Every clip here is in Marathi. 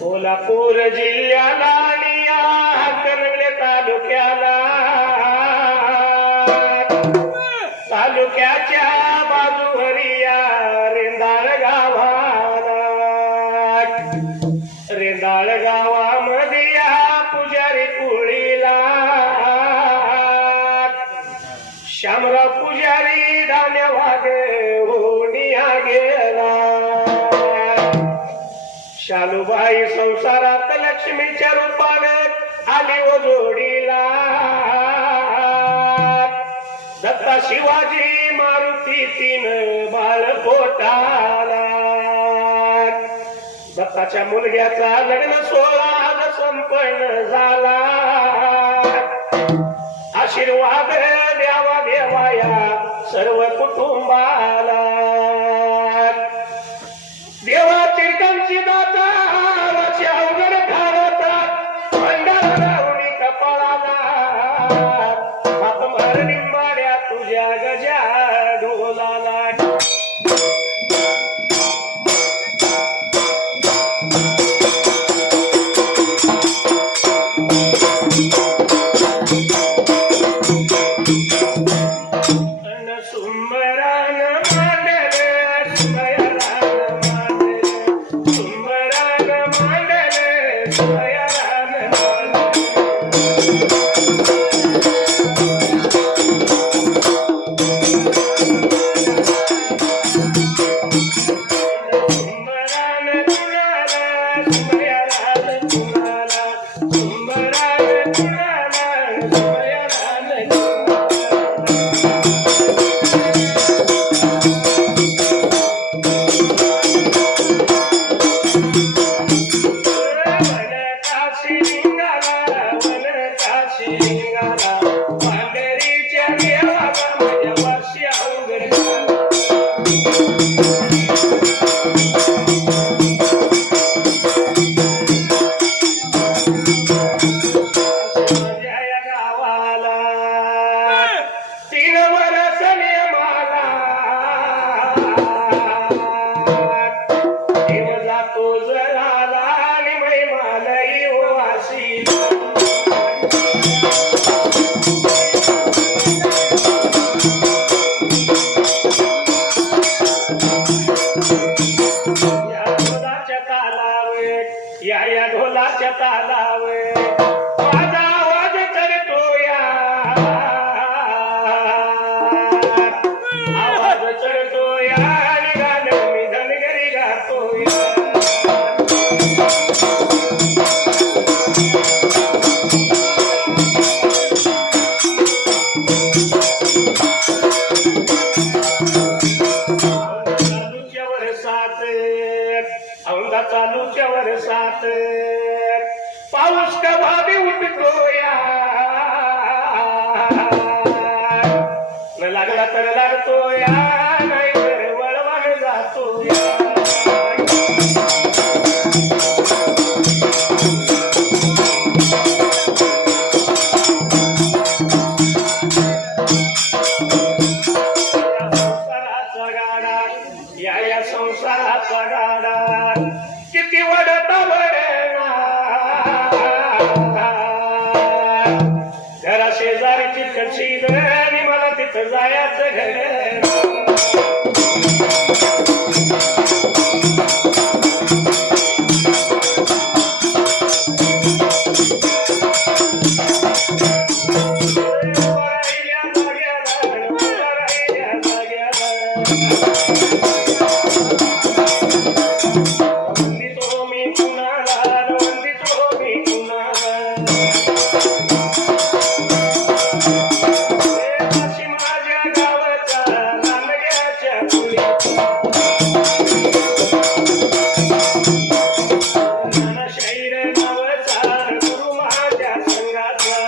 कोल्हापूर जिल्ह्याला आणि हातकणंगले तालुक्याच्या बाजूवरी रेंदाळ गावामध्ये पुजारी कुळीला शामराव पुजारी धान्यवाद होनिया गेला. शालूबाई संसारात लक्ष्मीच्या रूपाने आली व जोडीला. दत्ता शिवाजी मारुती तीन बाळ पोटाला. दत्ताच्या मुलग्याचा लग्न सोहळा संपन्न झाला. आशीर्वाद द्यावा देवाया सर्व कुटुंबाला. देवाची कंची दाता अवघड खारता भंडारा लावणी कपाळाला. हात मार निंबाड्या तुझ्या गजा ढोलाला. या ढोलाच्या तालावे माझा आवाज चढतोया. आवाज चढतोया आणि गाणं मी धनगरी गातोया. चालूच्या वर्षात पाऊस कवा बी उठतोया. न लागला तर लागतोया नाही तर वळवान जातोया. संसाराचा गाडा या संसाराचा गाडा किती वडता वडना. घरा शेजारीची कशी आणि मला तिथं जायचं घर. वंदितो मी कुणाला वंदितो मी कुणाला देवाशी माझ्या गावाचा लांडग्याच्या कुळी नानाशाहीर नावाचा गुरु माझ्या संगाचा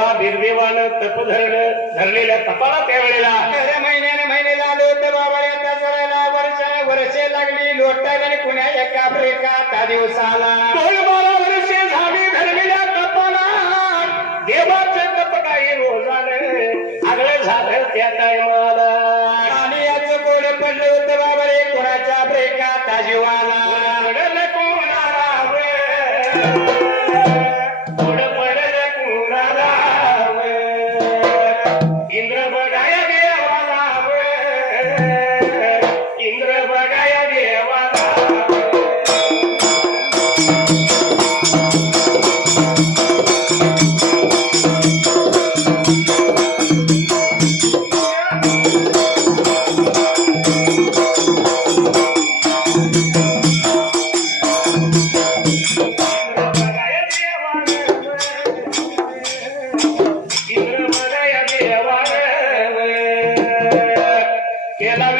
तेव्हा बिरदेवानं तप धरलेल्या तपाला त्यावेळेला महिन्याने महिने झाले होते बाबा आता जरायला वर्षे लागली लोटायला आणि पुन्हा एका ब्रेका दिवसाला 12 वर्षे झाली धरलेल्या तपाला देवाचं तप काही रोजानं आगळं झालं त्या टायमाला आणि याचं कोड पडलं होतं बाबा रे कोणाच्या ब्रेका जीवाला पडलं कोणाला पडलं कोणाला इंद्र बघाया देवाला इंद्र बघाया देवाला केला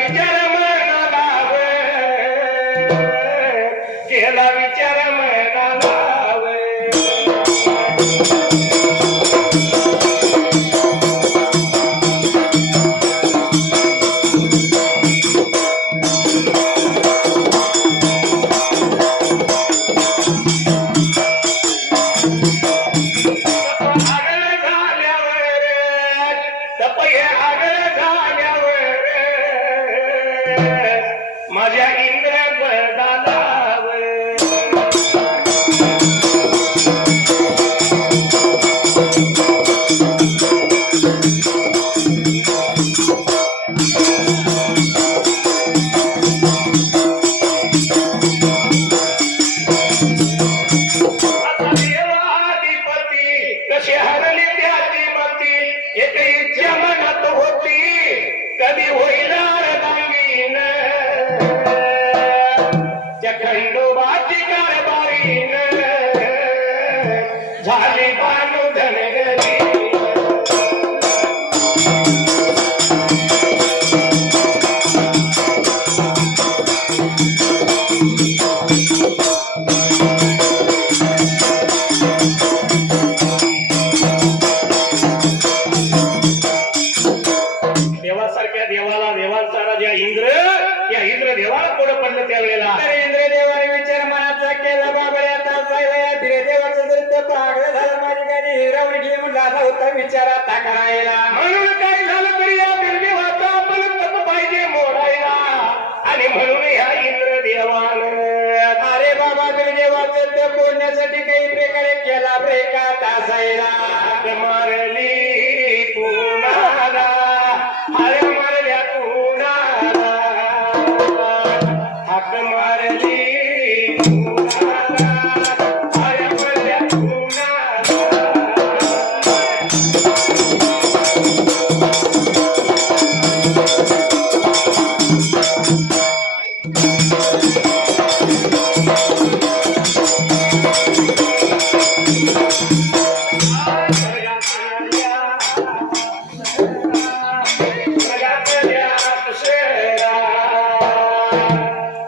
विचार मनाला माझ्या इंद्र बदालावर देवाधिपती कशी हरली त्याची मती एक इच्छा मनात होती कधी होईल दांगीन त्या खंडोबाची कारभारीन झाली बानू धनगरी देवासारख्या देवाला देवांचा राजा इंद्र या इंद्र देवाला पुढं पडलं त्यावेळेला इंद्र देवाने विचार मनाचा केला बाबा आता पाहिलं धीरे देवाचं जर ते पागळ झालं माझी गाडी हिरावणी घे म्हणून झाला होता विचार आता करायला म्हणून काय झालं तरी या बिरदेवाचा आपण तप पाहिजे मोडायला आणि म्हणून या इंद्र देवानं अरे बाबा बिरदेवाचं ते बोलण्यासाठी काही प्रकारे केला ब्रेका तासायला हाक मारली कुणाला अरे मारल्या कुणाला हाक मारली कुणाला अरे मारल्या कुणाला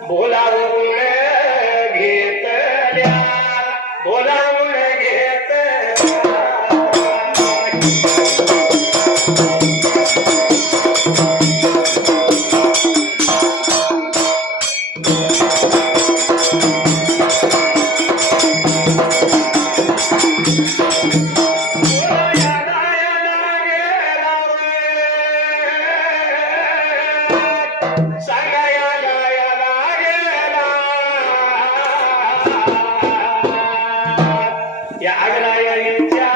बोलावून घेतल्या बोलावून घेतल्या या आगरायांच्या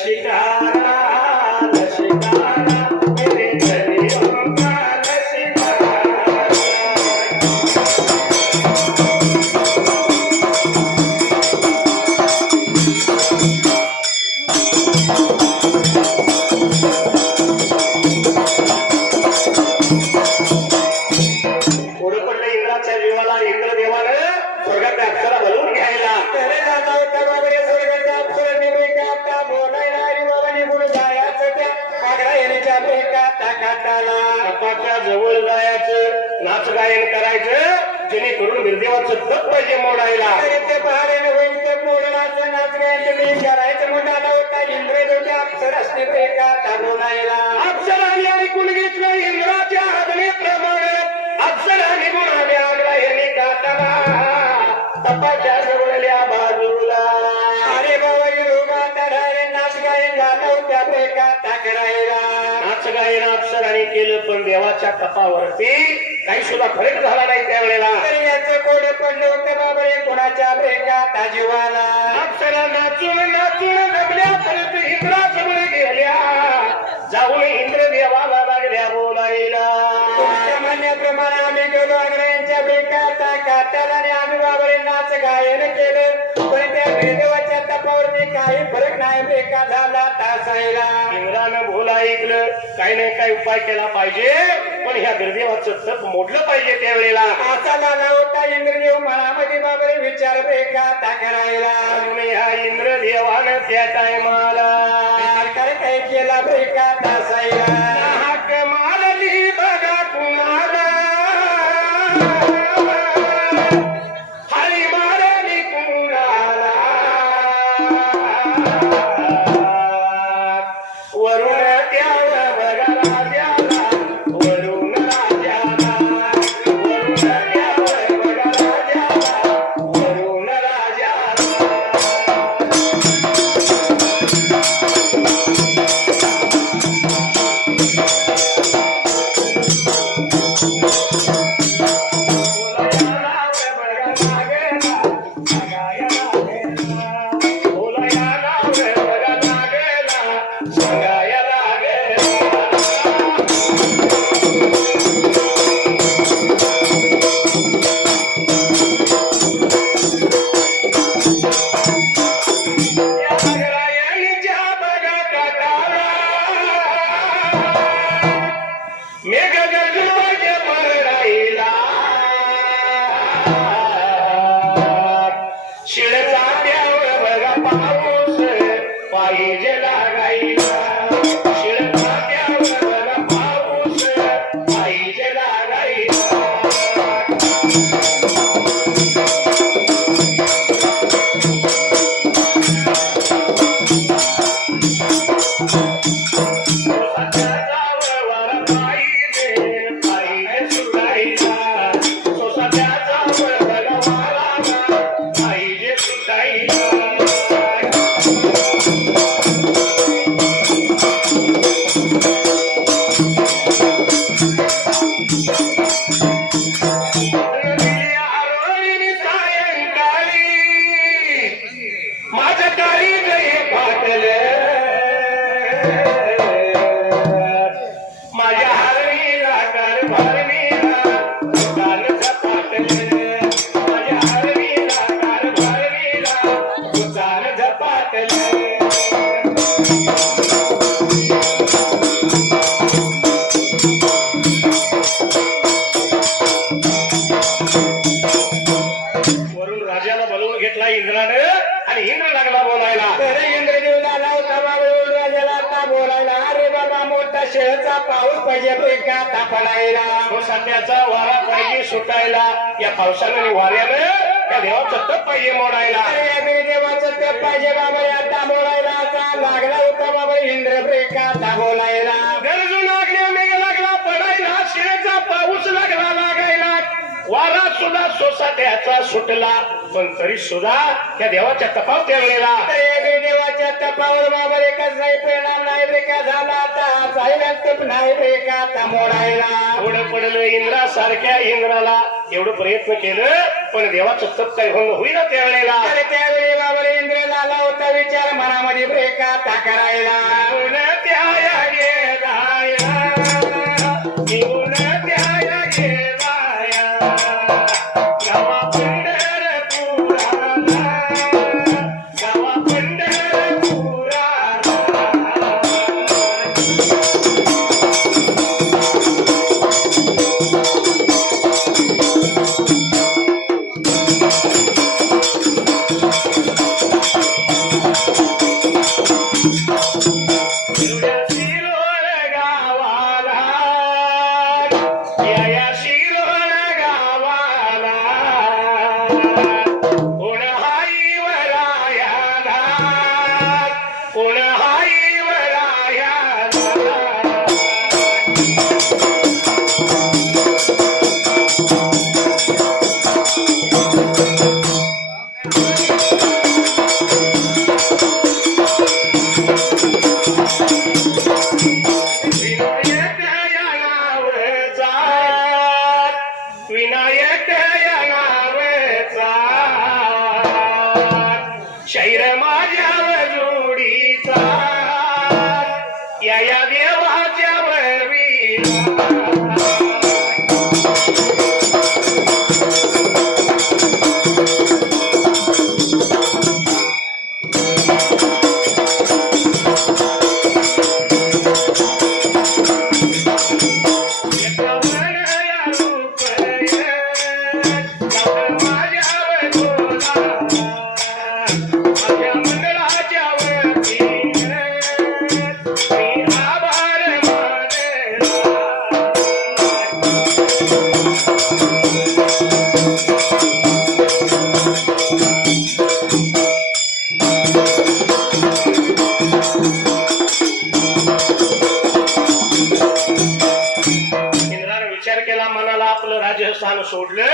लशिकारा लशिकारा मेरे गलियों का लशिकारा पुढे पडलं इंद्राच्या जीवाला इंद्रदेवानं स्वर्गातल्या अप्सरा बोलवून घ्यायला तरी जाता होता बाबरे स्वर्गाच्या अप्सरा निघून आता बोलायला आणि बाबा निघून जायचं त्या आगळा येण्याच्या बेकाता काटाला तपाच्या जवळ जायचं नाच गायन करायचं जेणेकरून निर्देवाचं तप पाहिजे मोडायला तरी ते पहाडे होईल ते मोडणाचं नाच गायचं मी करायचं म्हणाला होता इंद्रदेवच्या अप्सरासने बेकाता बोलायला अप्सराने ऐकून घेतलं इंद्राच्या आज्ञेप्रमाणे अप्सरा निघून आल्या आगळा येणे काटाला तपाच्या जवळल्या बाजूला अरे बाबा गिरुबा तरारे नाच गायन झालं होत्या बेकाता करायला नाच गायन अप्सराने केलं पण देवाच्या तपावरती काही सुद्धा फरक झाला नाही त्यावेळेला तरी याचं कोड पडलं होतं बाबरे कोणाच्या बेकाता जीवाला अप्सरा नाचून नाचून दबल्या परत इंद्राजवळ गेल्या जाऊन इंद्रदेवाला लागल्या बोलायला तुमच्या म्हणण्याप्रमाणे आम्ही गेलो आग्रहांच्या बेकाता काटाला आणि आम्ही बाबरे नाच गायन केलं पण त्या भेदवाच्या तपावरती काही फरक नाही बेका झाला तासायला इंद्रानं बोला ऐकलं काही नाही काही उपाय केला पाहिजे पण ह्या दुर्देवाचं तप मोडलं पाहिजे त्यावेळेला असा झाला होता इंद्रदेव मनामध्ये बाबरे विचार बेकाता करायला म्हणून ह्या इंद्रदेवानं त्या टायमाला काय काय केला बेका तासायला हाक मारली बघा कुणाला हरी मारली कुणाला वरुण त्यावर बघा राजाला वरुण राजाला वरुण त्यावर बघा राजाला वरुण राजाला पाहिजे लागायला शिळकाट्यावर बघा पाऊस पाहिजे लागायला माझं काही नाही माझ्या हरणीला कारभारणीला दुकान झपाटले माझ्या हरणीला कारभारणीला दुकान झपाटले वरून राजाला बोलवून घेतला इंद्रानं आणि इंद्र लागला बोलायला तर इंद्रदेव झाला होता बाबा राजाला आता बोलायला अरे बाबा मोठा शेळचा पाऊस पाहिजे बेका तापडायला तो सध्याचा वारा पाहिजे सुटायला या पावसानं आणि वाऱ्यानं त्या देवाचं तप पाहिजे मोडायला अरे देवाचं ते पाहिजे बाबा आता बोलायला असा लागला होता बाबा इंद्र बेका बोलायला गरजू लागल्या मेघ लागला पडायला शिळेचा पाऊस लागला लागायला वारा सुद्धा सोसाट्याचा सुटला पण तरी सुद्धा त्या देवाच्या तपाव त्यावेळेला देवाच्या तपावर बाबा एकच नाही परिणाम नाही बेका झाला आता जायला तप नाही बेका मोडायला पुढं पडलं इंद्रासारख्या इंद्राला एवढं प्रयत्न केलं पण देवाचं तप काही होईना त्यावेळेला त्यावेळी बाबा इंद्र झाला होता विचार म्हणा मध्ये ब्रेक आता करायला निघून त्याया गेलाया निघून त्याया गेलाया गावा पंढरपुराला गावा पंढरपुराला शिरोळ गावाला या शिरोळ गावाला कोण हाई वरायाला कोण हाई वरायाला विनायक या नावचा विनायक या नावचा शैर माझ्या जोडीचा या देवाच्या वरवीला इंद्राने विचार केला मनाला आपलं राजस्थान सोडलं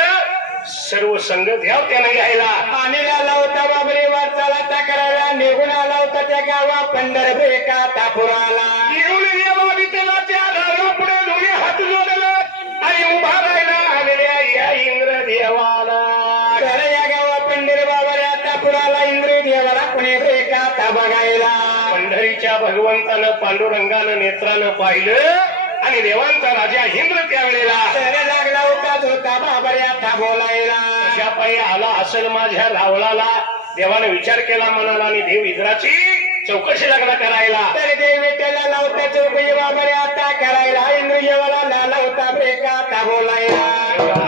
सर्व संघ द्याव त्यानं घ्यायला आणि आला होता बाबरी वारसाला तक्रारा निघून आला होता त्या गावा पंढर ब्रेका तापुराला येऊन देवा विठ्ठलाच्या दारापुढे दोन्ही हात जोडले आणि उभा राहिला आलेल्या या इंद्र देवाला तर या गावा पंढर बाबऱ्या तापुराला इंद्र देवाला कोणी ब्रेका ता बघायला पंढरीच्या भगवंतानं पांडुरंगानं नेत्रानं पाहिलं आणि देवांचा राजा इंद्र त्यावेळेला तर लागला होता झोता बाबऱ्या ता बोलायला अशा पायी आला असेल माझ्या रावळाला देवाने विचार केला मनाला आणि देव इंद्राची चौकशी लग्न करायला तर देव विठ्ठला लावता चौकशी बाबऱ्या आता करायला इंद्र देवाला लाला होता ब्रेका ता बोलायला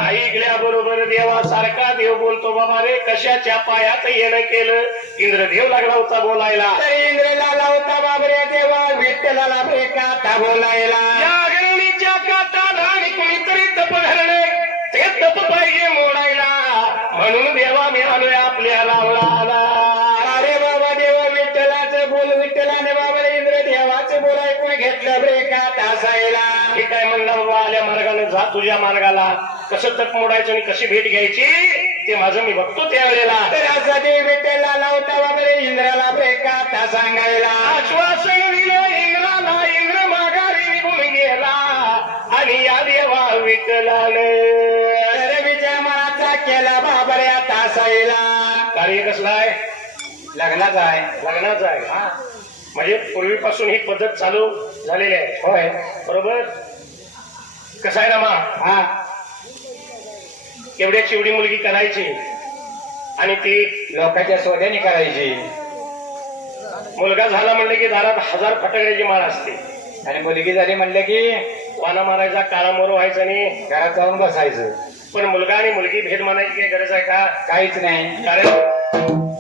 ऐकल्याबरोबर देवासारखा देव बोलतो बाबा रे कशाच्या पायात येणं केलं इंद्रदेव लागला होता बोलायला तर इंद्र लाला होता बाबऱ्या देवा विठ्ठलाला ब्रेका ता बोलायला या अग्नीच्या काटाला आणि कुणीतरी तप धरणे ते तप पाहिजे मोडायला म्हणून देवा मी आलोय आपल्या रावळाला अरे बाबा देवा विठ्ठलाचं बोल विठ्ठलाने बाबा इंद्र देवाचं बोल ऐकून घेतलं ब्रेका तासायला हे काय म्हणलं बाबा आल्या मार्गाने जा तुझ्या मार्गाला कसं तप मोडायचं आणि कशी भेट घ्यायची ते माझं मी बघतो त्यावेळेला तर असा देव विठ्ठला लावता बाबा इंद्राला ब्रेका ता सांगायला आश्वासन दिलं इंद्राला इंद्र माघारी निघून गेला आणि या देवा विठ्ठलाने तर विजय मनाचा केला बाबऱ्या तासायला कार्य कसलं आहे लग्नाचा आहे लग्नाचं आहे हा म्हणजे पूर्वीपासून ही पद्धत चालू झालेली आहे होय बरोबर कसं आहे रमा हा एवढ्याची एवढी मुलगी करायची आणि ती लोकांच्या शोधाने करायची मुलगा झाला म्हणलं की दारात 1000 फटाक्याची माळ असते आणि मुलगी झाली म्हणलं की वाना मारायचा काळामोर व्हायचा आणि घरात जाऊन बसायचं पण मुलगा आणि मुलगी भेद मानायची काही गरज आहे का काहीच नाही कारण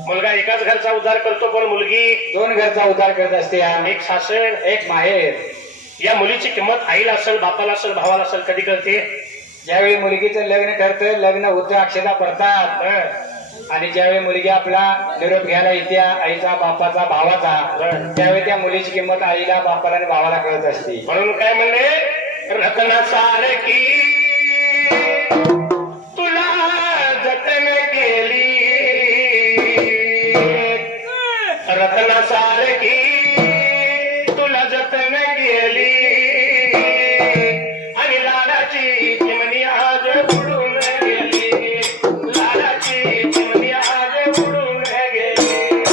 मुलगा एकाच घरचा उद्धार करतो पण मुलगी दोन घरचा उद्धार करत असते एक सासर एक माहेर या मुलीची किंमत आईला असेल बापाला असेल भावाला असेल कधी कळते ज्यावेळी मुलगीचं लग्न करतं लग्न होतं अक्षता पडतात आणि ज्यावेळी मुलगी आपला निरोप घ्यायला येत्या आईचा बापाचा भावाचा त्यावेळी त्या मुलीची किंमत आईला बापाला आणि भावाला कळत असते म्हणून काय म्हणले रत्नासारखी तुला जतन केली रत्नासारखी तुला जतन केली आणि लाडाची चिमणी आज उडून गेली लाडाची चिमणी आज उडून गेली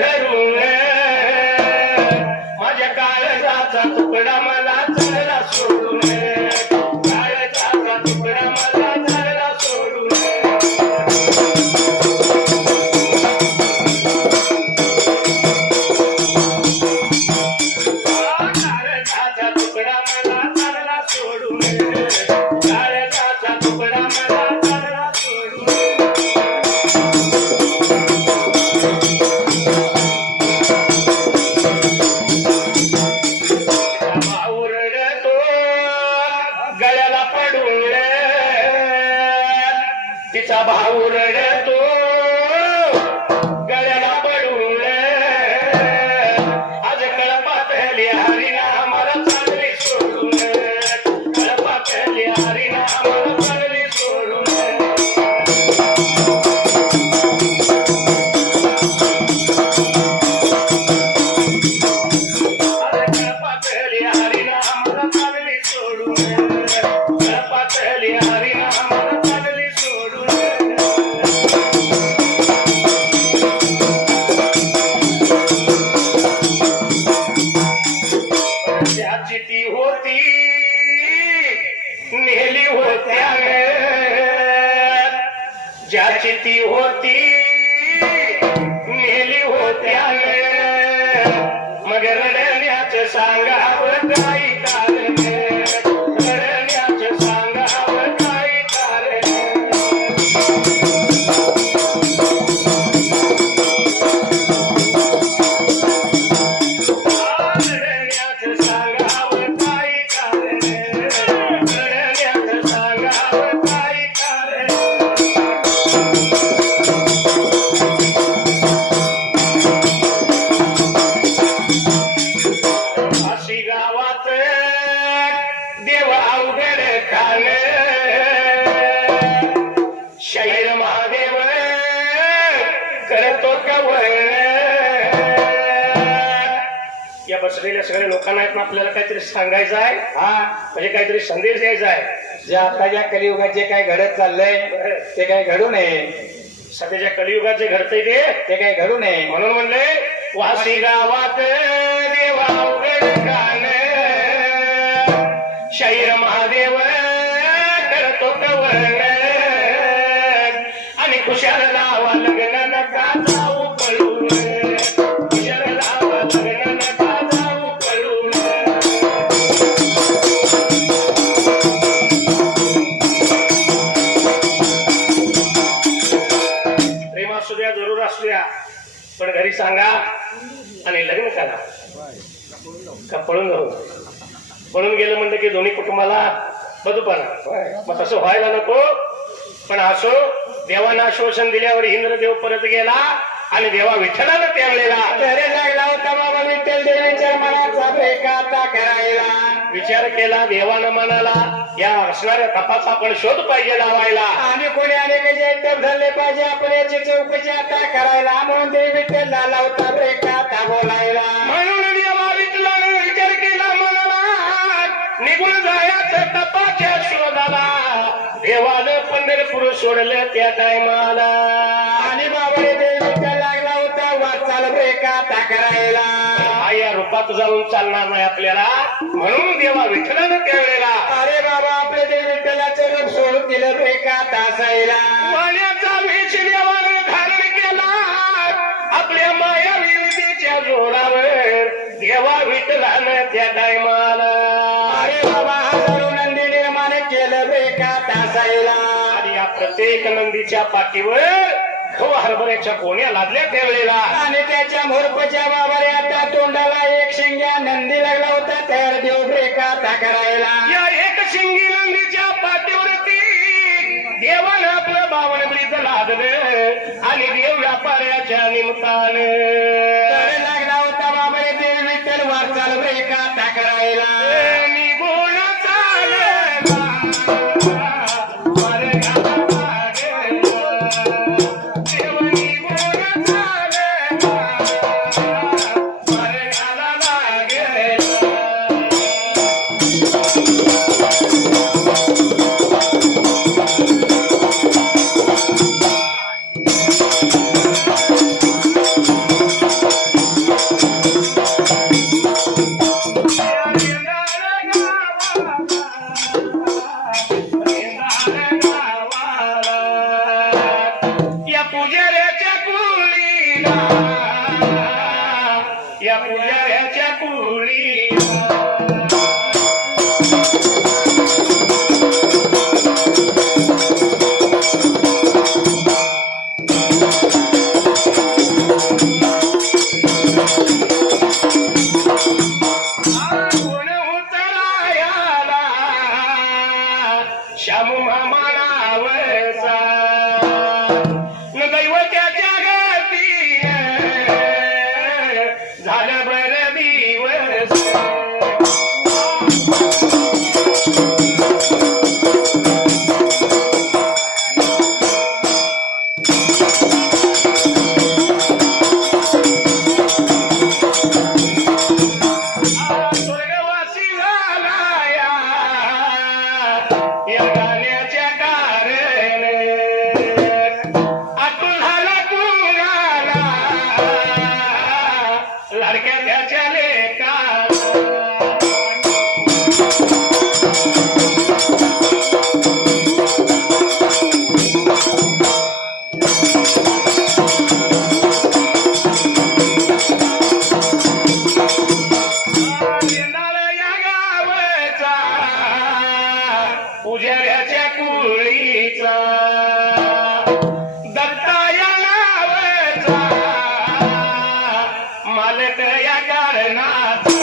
धरून माझ्या काळजाचा तुकडा मला चालला सोडून काळजाचा तुकडा मला चालला सोडून काळजाचा तुकडा मला चालला सोडून काळजाचा तुकडा मला चालला सोडून ओरडतो गळ्याला पडून तिचा भाऊ रडतो गळ्याला पडून आज कळपातली हरिणा आम्हाला चालली सोडून कळपातली हरिणा आम्हाला चालली सोडून कळपातली हरिणा आम्हाला चालली सोडून कळपातली हरिणा आम्हाला चालली सोडून ज्याची ती होती नेली होत्या ज्याची ती होती नेली होत्या मग रडण्याचं सांगावं काही कारण रडण्याचं सांगावं काही कारण रडण्याचं सांगावं काही कारण रडण्याचं सांगावं काही कारण अशी गावात देव अवघड खान शैर महादेव करतो कवळ या बसलेल्या सगळ्या लोकांना आहेत ना आपल्याला काहीतरी सांगायचं आहे हा म्हणजे काहीतरी संदेश द्यायचा आहे जे आताच्या कलियुगात जे काय घडत चाललंय ते काही घडू नये सध्याच्या कलियुगात जे घडतंय ते काही घडू नये म्हणून म्हणले वासी गावात देवा अवघड खान शैर महादेव करतो कवळ आणि खुशाल लावा लग्न नका जाऊ पळून खुशाल लावा लग्न नका जाऊ पळून प्रेम असू द्या जरूर असू द्या पण घरी सांगा आणि लग्न करा का पळून जाऊ पळून गेलं म्हणलं की दोन्ही कुटुंबाला बदूपणा मग तसं व्हायला नको पण असो देवानं आश्वासन दिल्यावर इंद्रदेव परत गेला आणि देवा विठ्ठलानं त्यावेळेला घरी लागला होता बाबा विठ्ठल देवीच्या मनाचा बेकाता करायला विचार केला देवानं मनाला या असणाऱ्या तपाचा आपण शोध पाहिजे लावायला आणि कोणी अनेकाचे एकदम झाले पाहिजे आपण याची चौकशी आता करायला म्हणून देवी विठ्ठल लावला होता बेकाता बोलायला म्हणून देवा विठ्ठलानं विचार केला मनाला निघून जायचं तपाच्या शोधाला देवानं पंढरपूर सोडलं त्या टायमाला आणि बाबाने देवी विठ्ठल लागला होता वाचाल बेकाता करायला या रूपात जाऊन चालणार नाही आपल्याला म्हणून देवा विठ्ठलानं त्यावेळेला अरे बाबा आपल्या देवी विठ्ठलाचं रूप सोडून दिलं बेकाता असायला पाण्याचा वेश देवानं धारण केला आपल्या माया विविधेच्या जोरावर देवा विठ्ठलानं त्या टायमाला अरे बाबा हजारो नंदी निर्माण केलं बेकाता असायला आणि या प्रत्येक नंदीच्या पाठीवर गहू हरभऱ्याच्या कोण्या लादल्या त्यावेळेला आणि त्याच्या मोरपच्या बाबारे आता तोंडाला एक शिंग्या नंदी लागला होता तयार देव बेकाता करायला या एक शिंगी नंदीच्या पाठीवरती देवानं आपलं बावन ब्रीज लादलं आणि देव व्यापाऱ्याच्या निमित्तानं तर लागला होता बाबारे देव विठ्ठल वारचाल बेकाता करायला निघून चालला मार्गाला लागला. देव निघून चालला मार्गाला लागला. या पुजाऱ्याच्या कुळी श्यामू मामा नावचा न दैवत्याच्या गती झालं बर दिवस स्वर्गवासी झाला या गाण्याच्या कारण आतून झाला कुणाला लाडक्या त्याच्या लेका या गावचा पुजाऱ्याच्या कुळीचा दत्ता या नावाचा मालक या कारणाचा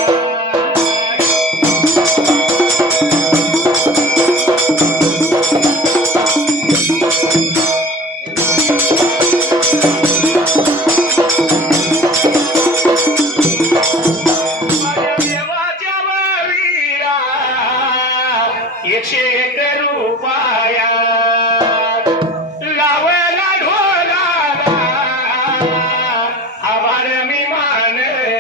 माझ्या देवाच्या वरीला 101 रुपया लावला ढोलाला आभार मी मानला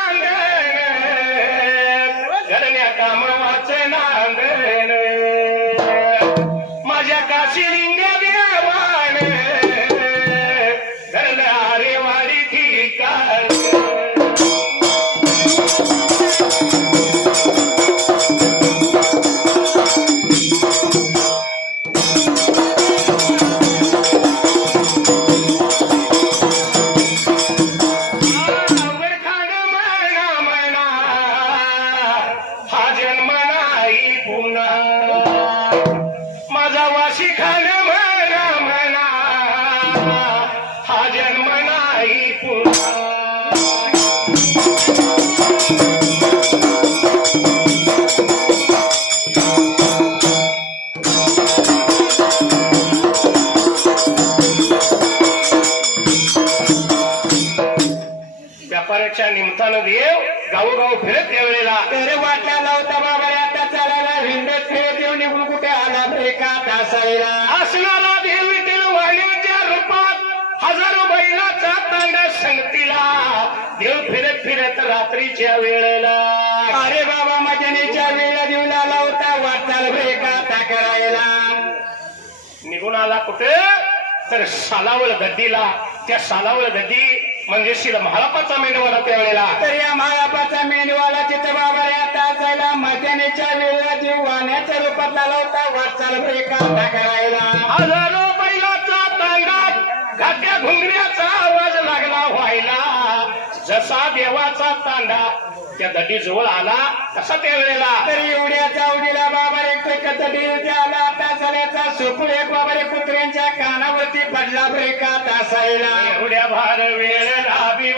नांदण घरण्या कामाचं नांदण माझ्या काशीलिंग देवान घरलं आरेवाडी ठिकाण अवघडखांड म्हणा म्हणा हा जन्म नाही पुन्हा माझा वाशी खान म्हणा म्हणा हा जन्म नाही पुन्हा व्यापाऱ्याच्या निमित्तानं देव गावोगाव फिरत त्यावेळेला तर वाटला लावता बाबा आता चालायला हिंडत फिरत येऊन निघून कुठे आला एका तासाईला असणारा देव विठ्ठल वाण्याच्या रूपात हजारो बैलाचा तांडा संगतीला देव फिरत फिरत रात्रीच्या वेळेला अरे बाबा मजनीच्या वेळेला देऊ आला होता वाटचाल ब्रेका करायला निघून आला कुठे तर सालावळ गड्डीला त्या सालावळ गड्डी म्हणजे शिला महारापाचा मेंढवाला त्यावेळेला तर या महारापाचा मेंढवाला तिथं बाबा आता जायला मजनीच्या वेळेला जीव वाण्याच्या रूपात आला होता वाटचाल ब्रेका करायला हजारो बैलाचा तांडा घाट्या घुंगऱ्याचा आवाज लागला व्हायला जसा देवाचा तांडा त्या दड्डी जवळ आला तसा त्यावेळेला तरी एवढ्या चावडीला बाबा एक आला आता झाल्याचा सुकून एक बाबा कुत्र्यांच्या कानावरती पडला ब्रेका तासायला एवढ्या भार वेळ राबीव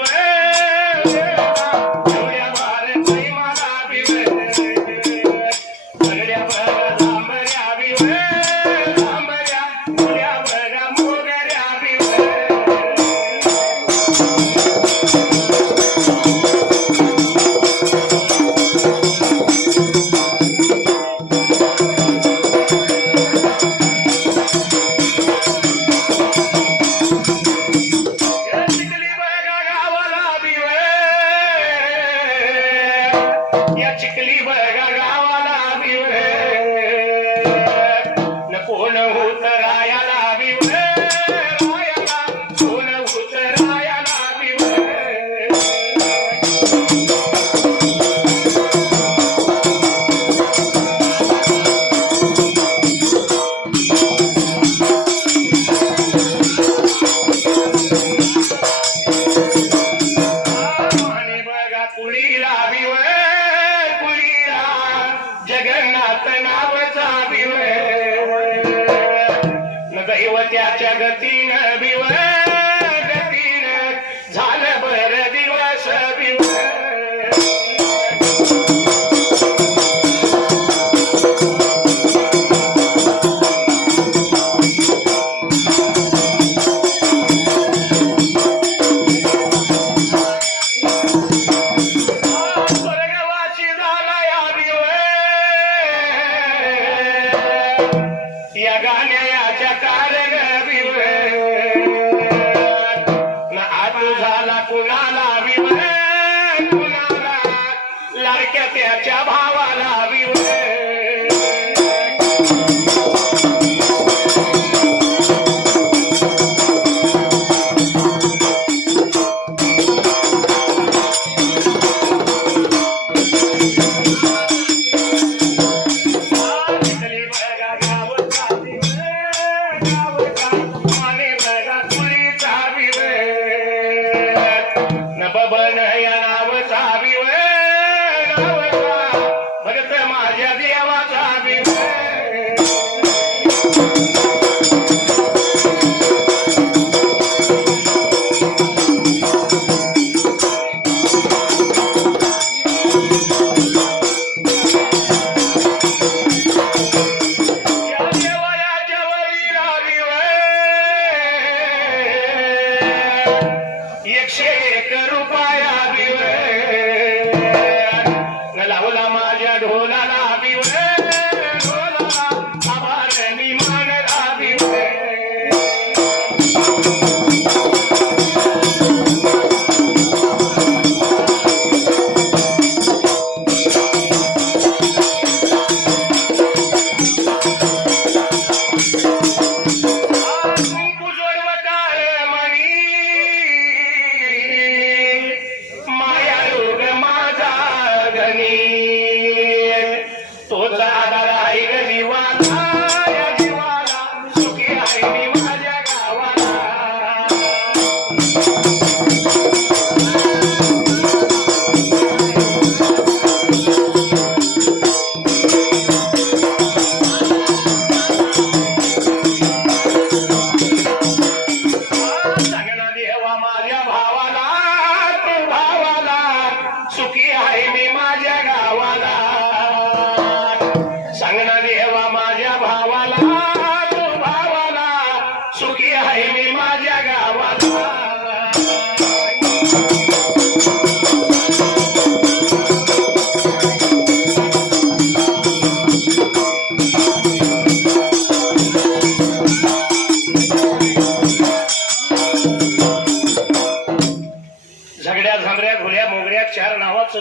एवढ्या भार प्रेमाला बिव एवढ्या भार लांबऱ्या बिव लांबऱ्या एवढ्या भार मोगऱ्या बिव चिखली बघा गावाला बिव न कोण होत रायाला बिव रायाला कोण होत रायाला बिव लाडू झाला कुणाला विवरे कुणाला लाडक्या त्याच्या भावाला विवरे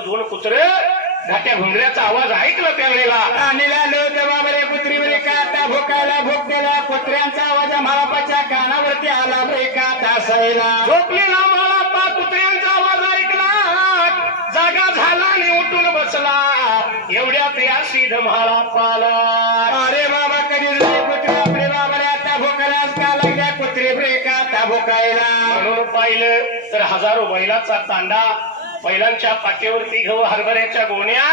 दोन कुत्र घाट्या घुंगऱ्याचा आवाज ऐकला त्यावेळेला आणि लालो जबाबरे कुत्री बरे काटा भोकायला भोक दिला कुत्र्यांचा आवाज माळापाच्या कानावरती आला बरे काटा सैला झोपलेला माळापा कुत्र्यांचा आवाज ऐकला जागा झाला आणि उठून बसला एवढ्यात या सिद्ध म्हाळापाला अरे बाबा कधी कुत्रे आपले बाबा आता भोकायला का लागल्या कुत्री बरे काटा भोकायला म्हणून पाहिलं तर हजारो बैलाचा तांडा बैलांच्या पाठीवरती गहू हरभऱ्याच्या गोण्या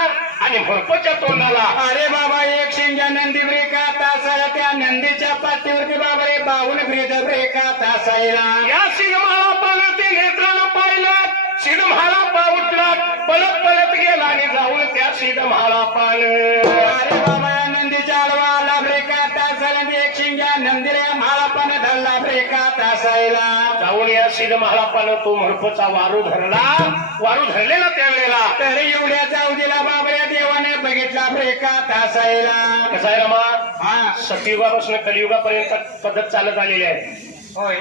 आणि भरपच्या तोंडाला अरे बाबा एक शिंग्या नंदी ब्रेका तासाला त्या नंदीच्या पाठीवरती बाबा रे 52 ब्रेद ब्रेका तासायला या सिंहमाळापानं ते नेत्रानं पाहिलं सिंहमाळापा उठला पळत पळत गेला आणि जाऊन त्या सिंहमाळापानं अरे बाबा नंदीच्या आडवाला ब्रेका तासाला एक शिंग्या नंदीला म्हाळापानं धरला ब्रेका तासायला जाऊन या सिंहमाळापानं तो मरपचा वारू धरला वारू धरलेला त्यावेळेला तरी एवढ्या जाऊ दिला बाबऱ्या देवाने बघितला ब्रेका तासायला कसा आहे रमा हा सतयुगापासून कलियुगापर्यंत पद्धत चालत आलेली आहे होय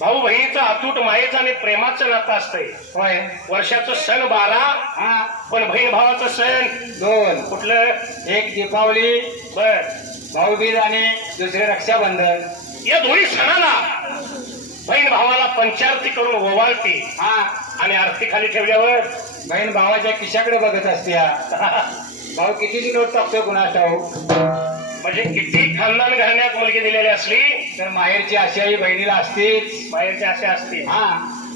भाऊ बहिणीचं अतूट मायेचं आणि प्रेमाचं नातं असतंय होय वर्षाचं सण 12 हा पण बहीण भावाचं सण 2 कुठलं एक दीपावली बर भाऊबीज आणि दुसरे रक्षाबंधन या दोन्ही सणाला बहीण भावाला पंचारती करून ओवाळते हा आणि आरती खाली ठेवल्यावर बहीण भावाच्या खिशाकडे बघत असते भाऊ कितीची नोट टाकतोय कुणास ठाऊक म्हणजे किती खानदान घराण्यात मुलगी दिलेली असली तर माहेरची आशाही बहिणीला असतेच बाहेरचे असे असतील हा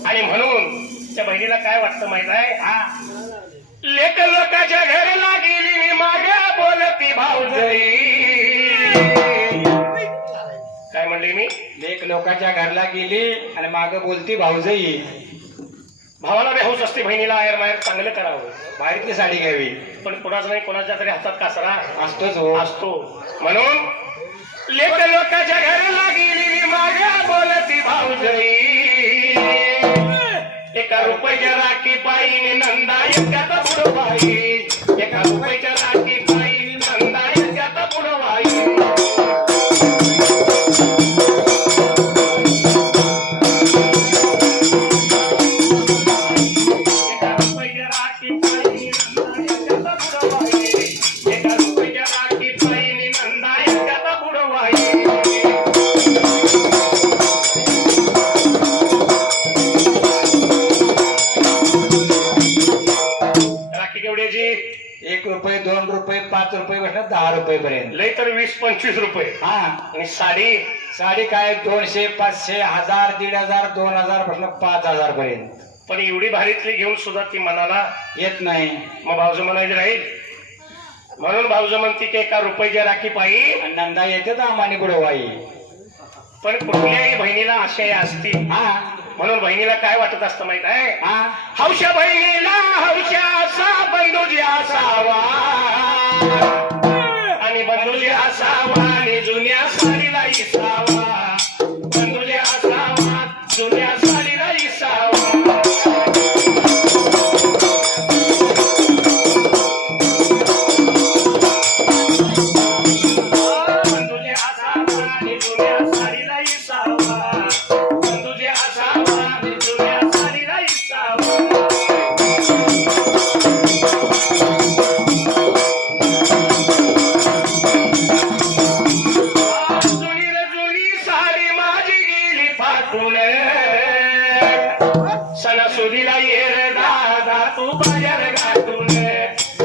आणि म्हणून त्या बहिणीला काय वाटतं माहित आहे हा लेक लोकाच्या घरला गेली मी मागे बोलती भाऊजई काय म्हणले मी लेक लोकांच्या घरला गेली आणि माग बोलती भाऊजई भावाला बी हौस असते बहिणीला आयर मायर चांगलं करावं बाहेरची साडी घ्यावी पण कुणाच नाही कोणाच्या तरी हातात कासरा असतोच हो असतो म्हणून लेक लोकाच्या घराला गेली मी मागे बोलती भाऊजई एका रुपयाच्या राखी पायीने नंदा एकाचा बुडवाई एका रुपयाच्या राखी पायीने नंदा एकाचा बुडवाई रुपये 2 रुपये 5 रुपये बसणार 10 रुपये पर्यंत. लय तर 20-25 रुपये. हा आणि साडी साडी काय 200 500 1000 1500 2000 पासून 5000 पर्यंत. पण एवढी भारीतली घेऊन सुद्धा ती मनाला येत नाही. मग भाऊजं म्हणायचं राहील. म्हणून भाऊजं म्हणते की एका रुपयाच्या राखी पायी. आणि नंदा येते तर आम्हाने बुडवाई. पण कुठल्याही बहिणीला आशय असती. हा म्हणून बहिणीला काय वाटत असतं माहित आहे. हा हौशा बहिणीला हौशा असा बंधूजी असावा आणि बंधूजी असावा आणि जुन्या साडीला इसावा. बंधूजी असावा जुन्या साडीला इसावा. बंधूजी असावा आणि जुन्या साडीला इसावा. बंधूजी असावा आणि जुन्या साडीला इसावा. जुनी रे जुनी साडी माझी गेली फाटून. सणासुदीला ये रे दादा तू बाजार गाठून.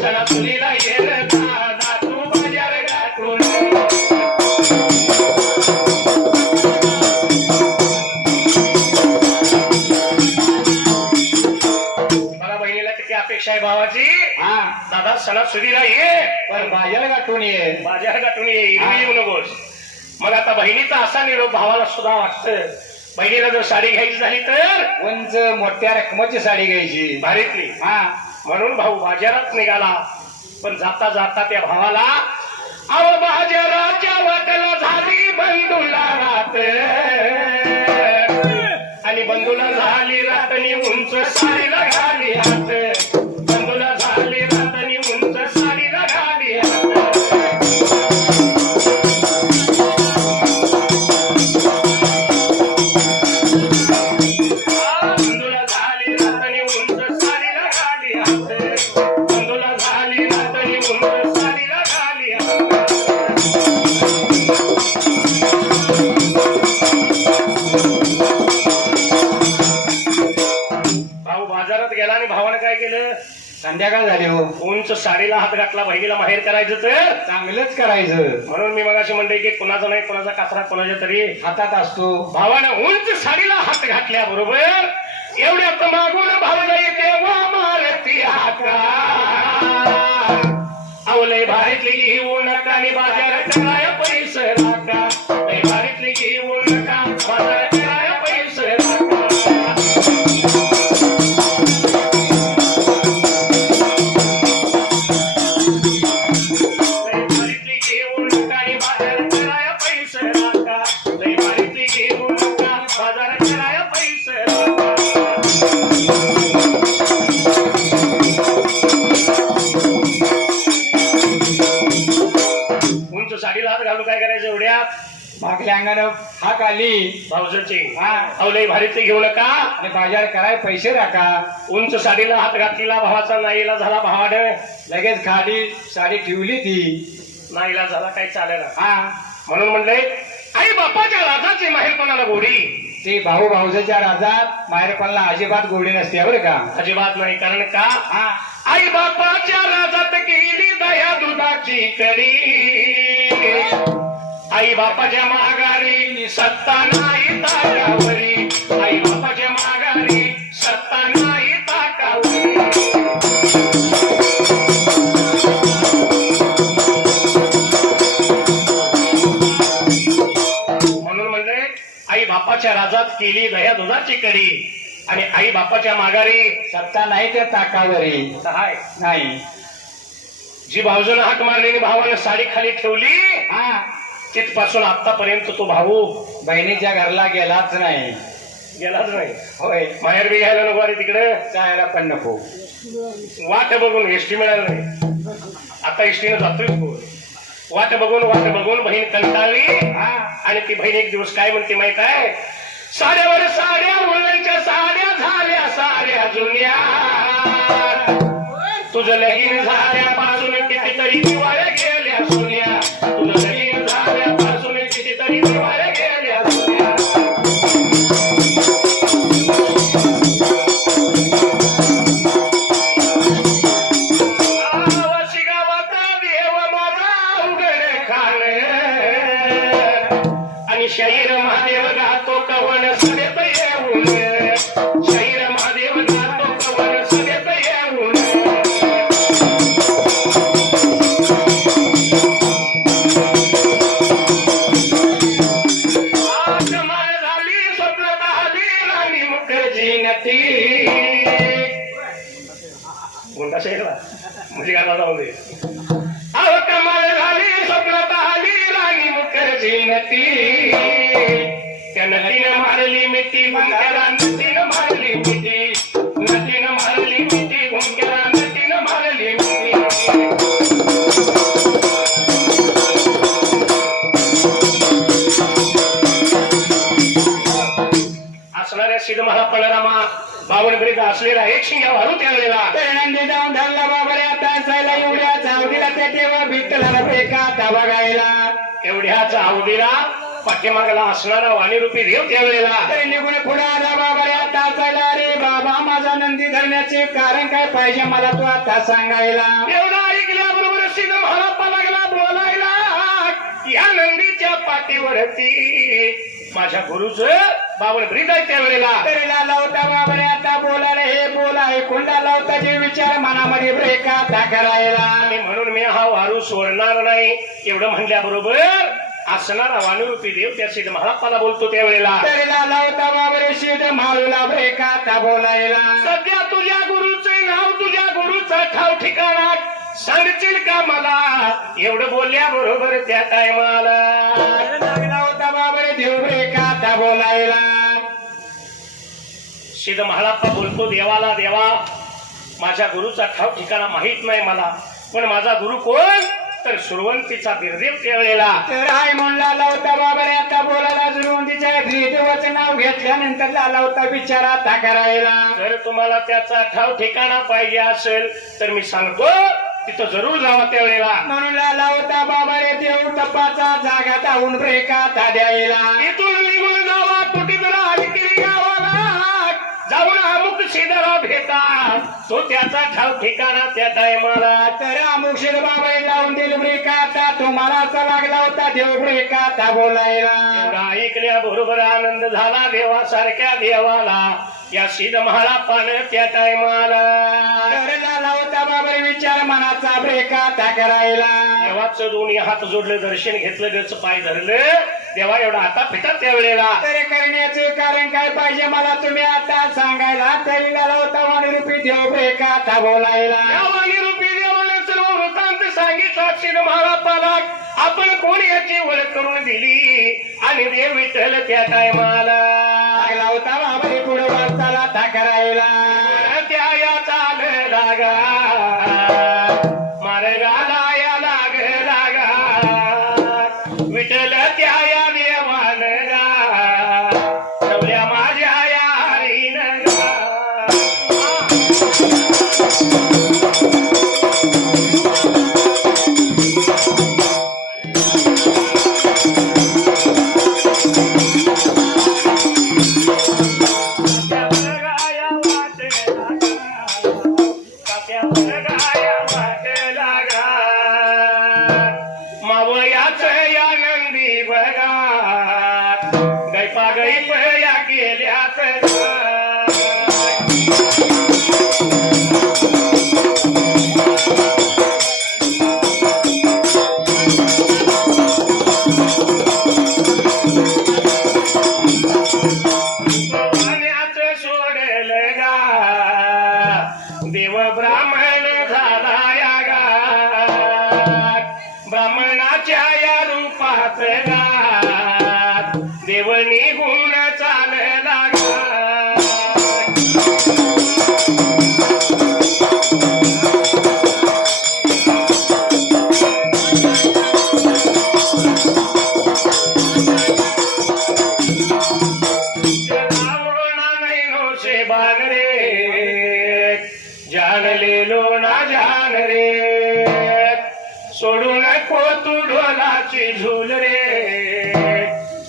सणासुदीला ये रे दादा तू बाजार गाठून. मला बहिणीला किती अपेक्षा आहे भावाची. हा दादा सणासुदीला ये पण बाजार गाठून ये. बाजार गाठून ये. इरवी येऊ नकोस. मग आता बहिणीचा असा निरोप भावाला सुद्धा वाटतं. बहिणीला जर साडी घ्यायची झाली तर उंच मोठ्या रकमाची साडी घ्यायची. भारीतली. हा म्हणून भाऊ बाजारात निघाला. पण जाता जाता त्या भावाला अव बाजाराच्या वाटेला झाली बंधूला रात आणि बंधूला झाली रातनी उंच साडीला घाली हात. बंधूला झाली रातनी उंच साडीला घाली हात. बंधूला झाली रातनी उंच साडीला घाली हात. बंधूला झाली रातनी उंच साडीला घाली हात. भाऊ बाजारात गेला आणि भावानं काय केलं. संध्याकाळ झाली हो. उंच साडीला हात घातला. बहिणीला माहेर करायचं तर चांगलंच करायचं. म्हणून मी मगाशी म्हणते की कुणाचा नाही कुणाचा कासरा कुणाच्या तरी हातात असतो. भावानं उंच साडीला हात घातल्या बरोबर एवढ्यात मागून भावला तेव्हा मारती हाका. अवलय भारीतली घेऊ नका आणि बाजार कराय पैसे राखा. लय भारीतली घेऊ नका बाजार कराय पैसे राखा. लय भारीतली घेऊ नका आणि बाजार कराय पैसे राखा. लय भारीतली घेऊ नका बाजार कराय पैसे राखा. उंच साडीला हात घालून काय करायचं एवढ्या मागल्या अंगानं हाक आली. भाऊजाची हा अवलय भारीतली घेऊ नका. आणि बाजार कराय पैसे राखा. उंच साडीला हात घातलेला भावाचा नाईला झाला. भावाने लगेच खाली साडी ठेवली ती. नाईला झाला काही चालेल. हा म्हणून म्हणले आई बापाच्या राजाची माहेरपणाला गोडी. ते भाऊ भाऊजाच्या राजात माहेरपणाला अजिबात गोडी नसते बरं का. अजिबात नाही. कारण का हा आई बापाच्या राजात केली दया दुधाची कडी. आई बापाच्या माघारी सत्ता नाही ताकावरी. आई बापाच्या माघारी सत्ता नाही ताकावरी. म्हणून म्हणजे आई बापाच्या राजात केली दया दुधाची कडी आणि आई बापाच्या माघारी सत्ता नाही त्या ताकावरी. सहाय. नाही. जी भाऊजनं हात मारलेली भावानं साडी खाली ठेवली हा तिथपासून आतापर्यंत तो भाऊ बहिणीच्या घरला गेलाच नाही. गेलाच नाही. होय. माहेर बी घ्यायला नको आणि तिकडे जायला पण नको. वाट बघून एसटी मिळालं नाही. आता एसटीनं जातोय कोण. वाट बघून बहीण कंटाळली. हा आणि ती बहीण एक दिवस काय म्हणते माहित आहे. साड्यावर साड्या मुलांच्या साड्या झाल्या साऱ्या जुन्या. तुझं लगीन झाल्यापासून कितीतरी दिवाळ्या गेल्या सुन्या. तुझं लगीन झाल्यापासून कितीतरी दिवाळ्या गेल्या सुन्या. गावाची गावात गुंडा शेखला म्हणजे गाणं जाऊ दे. अहो कमाल झाली स्वप्नात आली राणी मुखर्जी नटी, त्या नटीनं मारली मिठी गुंग्याला, नटीनं मारली मिठी, नटीनं मारली मिठी गुंग्याला, नटीनं मारली मिठी. असणाऱ्या सिद्धमहाला पलरामा बावनगरीत असलेला एक शिंग्या वाळू त्यावेळेला नंदी जाऊन धरला बाबरे आता असायला एवढ्या चावडीला त्या तेव्हा विठ्ठलाला फेका ताबा गायला. एवढ्या चावडीला पाठीमागला असणारा वाणीरूपी देव त्यावेळेला तरी निघून पुढे आला बाबरे आता असायला. अरे बाबा माझा नंदी धरण्याचे कारण काय पाहिजे मला तू आता सांगायला. एवढा ऐकल्याबरोबर सिद्धमहाला लागला बोलायला, या नंदीच्या पाठीवरती माझ्या गुरुचं बावनगरीत आहे त्यावेळेला. तरी लावता बाबरे आता बोलायला हे बोला ऐकून लावता जे विचार मनामध्ये ब्रेका आता करायला. आणि म्हणून मी हा वारू सोडणार नाही एवढं म्हणल्याबरोबर असणारा वाणीरूपी देव त्या सिद्धमहाला बोलतो त्यावेळेला. तरी लावता बाबरे सिद्ध माळूला ब्रेका आता बोलायला. सध्या तुझ्या गुरुचे नाव, तुझ्या गुरुचा ठाव ठिकाणा सांगशील का मला, एवढं बोलल्याबरोबर त्या टायमाला लागला होता बाबरे देव ब्रेका आता बोलायला. सिद्धमहालाप्पा बोलतो देवाला, देवा माझ्या गुरुचा ठाव ठिकाणा माहित नाही मला, पण माझा गुरु कोण तर सुरवंतीचा बिरदेव त्यावेळेला. तर आई म्हणला लावता बाबाने आता बोलायला सुरवंतीच्या देवाचं नाव घेतल्यानंतर लाला होता बिचारा आता करायला. जर तुम्हाला त्याचा ठाव ठिकाणा पाहिजे असेल तर मी सांगतो तिथं जरूर जावा त्यावेळेला. म्हणून लाला होता बाबाने देव तपाचा जागा धावून ब्रेका द्यायला. इथून निघून जावा कुठे राजगिरी गावाला, जाऊन अमुक शेजारा भेटा, तो त्याचा ठाव ठिकाणा त्या टायमाला. तर अमुक शेर बाबा लावून दिल ब्रेका आता तुम्हाला असा लागला होता देव ब्रेका आता बोलायला. ऐकल्याबरोबर आनंद झाला देवासारख्या देवाला या सिद्धमहालाप्पान त्या टायमाला. तर लाला होता बाबा विचार मनाचा ब्रेका आता करायला. देवाचं दोन्ही हात जोडलं, दर्शन घेतलं, गच पाय धरलं, देवा एवढा आता फिटत त्यावेळेला. तर करण्याचे कारण काय पाहिजे मला तुम्ही आता सांगायला. तरी लाला होता वाणीरूपी देव ब्रेका आता बोलायला. या वाणीरूपी देवाने सर्व वृत्तांत सांगितलं सिद्धमहालाप्पाला. आपण कोण याची ओळख करून दिली आणि देव विठ्ठल त्या टायमाला लागला होता बाबा पुढे वाचायला आता करायला. त्या या चाल लागा मार्गाला या लाग लागा विठ्ठल त्या या देवान गा ठेवल्या माझ्या या हरीन गा. मावयाच या नंदी बघा गैपा गैप या गेल्यात. पाण्याचं सोडलं गा देव ब्राह्मण झाला या गात, ब्राह्मणाच्या या रूपात गात देव निघून चालला गा. बान रे जान लेलो ना जान रे, सोडू नको तू ढोलाची झूल रे,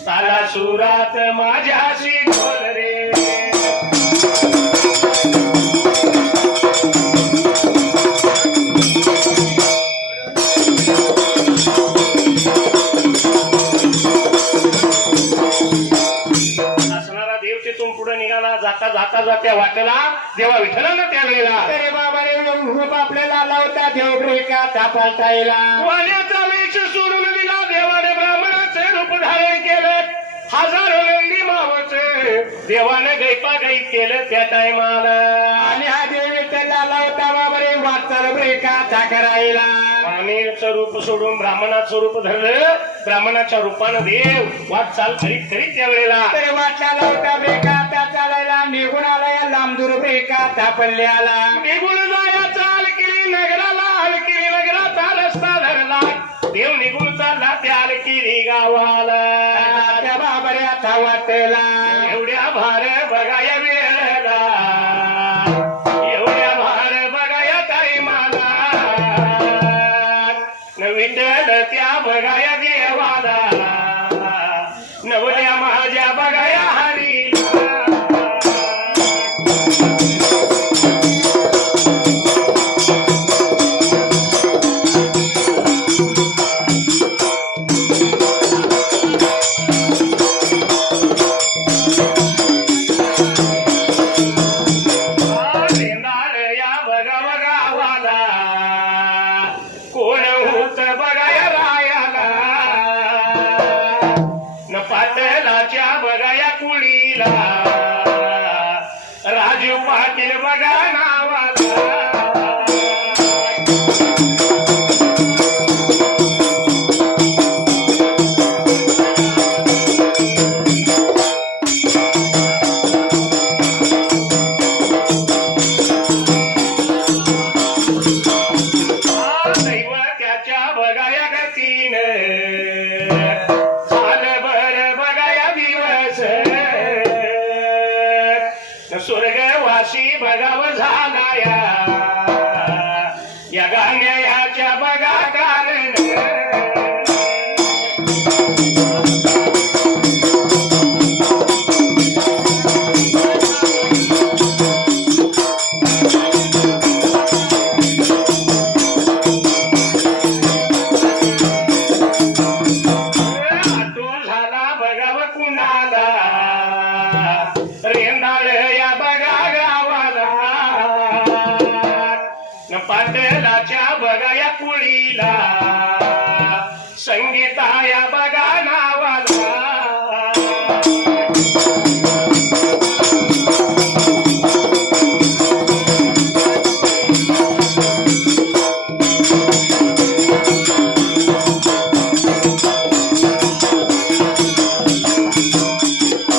ताला सुरात माझ्याशी ढोल रे. पुढे निघाला, जाता जाता जात्या वाटला देवा विठ्ठलानं त्यावेळेला. अरे बाबा रूप आपल्याला आला होता देव ब्रेका तापाटायला. वाण्याचा वेश सोडून दिला देवाने ब्राह्मणाचे रूप धारण केलं, हजारो नंदी मावच देवानं गैपा गै केलं त्या टायमाला आणि हा देव विठ्ठल आला होता बाबरे वाटचाल ब्रेकाचा करायला मानेचं रूप सोडून ब्राह्मणाचं रूप धरलं ब्राह्मणाच्या रूपानं देव वाटचाल करीत करीत त्यावेळेला तरी वाटला होता ब्रेकाचा चालायला निघून आला या लांबदूर ब्रेकाचा पल्ल्याला निघून जाया चाल केली नगराला अलकिरी नगराचा रस्ता धरला देव निघून चालला त्या अलकिरी गावाला त्या बाबऱ्याचा वाटला एवढ्या भार बघाया वेळेला एवढ्या भार बघाया टाईमाला विठ्ठल त्या बघाया देवाला नवल्या माझ्या बघाया हरीला रेंदाळ या बघा गावाला कोण होत बघाया रायाला न पाटलाच्या बघाया कुळीला राजू पाटील बघा नावाला दैवत्याच्या बघाया गतीन झालं बर बघाया दिवस स्वर्गवासी बघाव झाला या गाण्याच्या बघा कारण रेंदाळ या बघा गावाला न पाटलाच्या बघा या कुळीला संगीता या बघा नावाला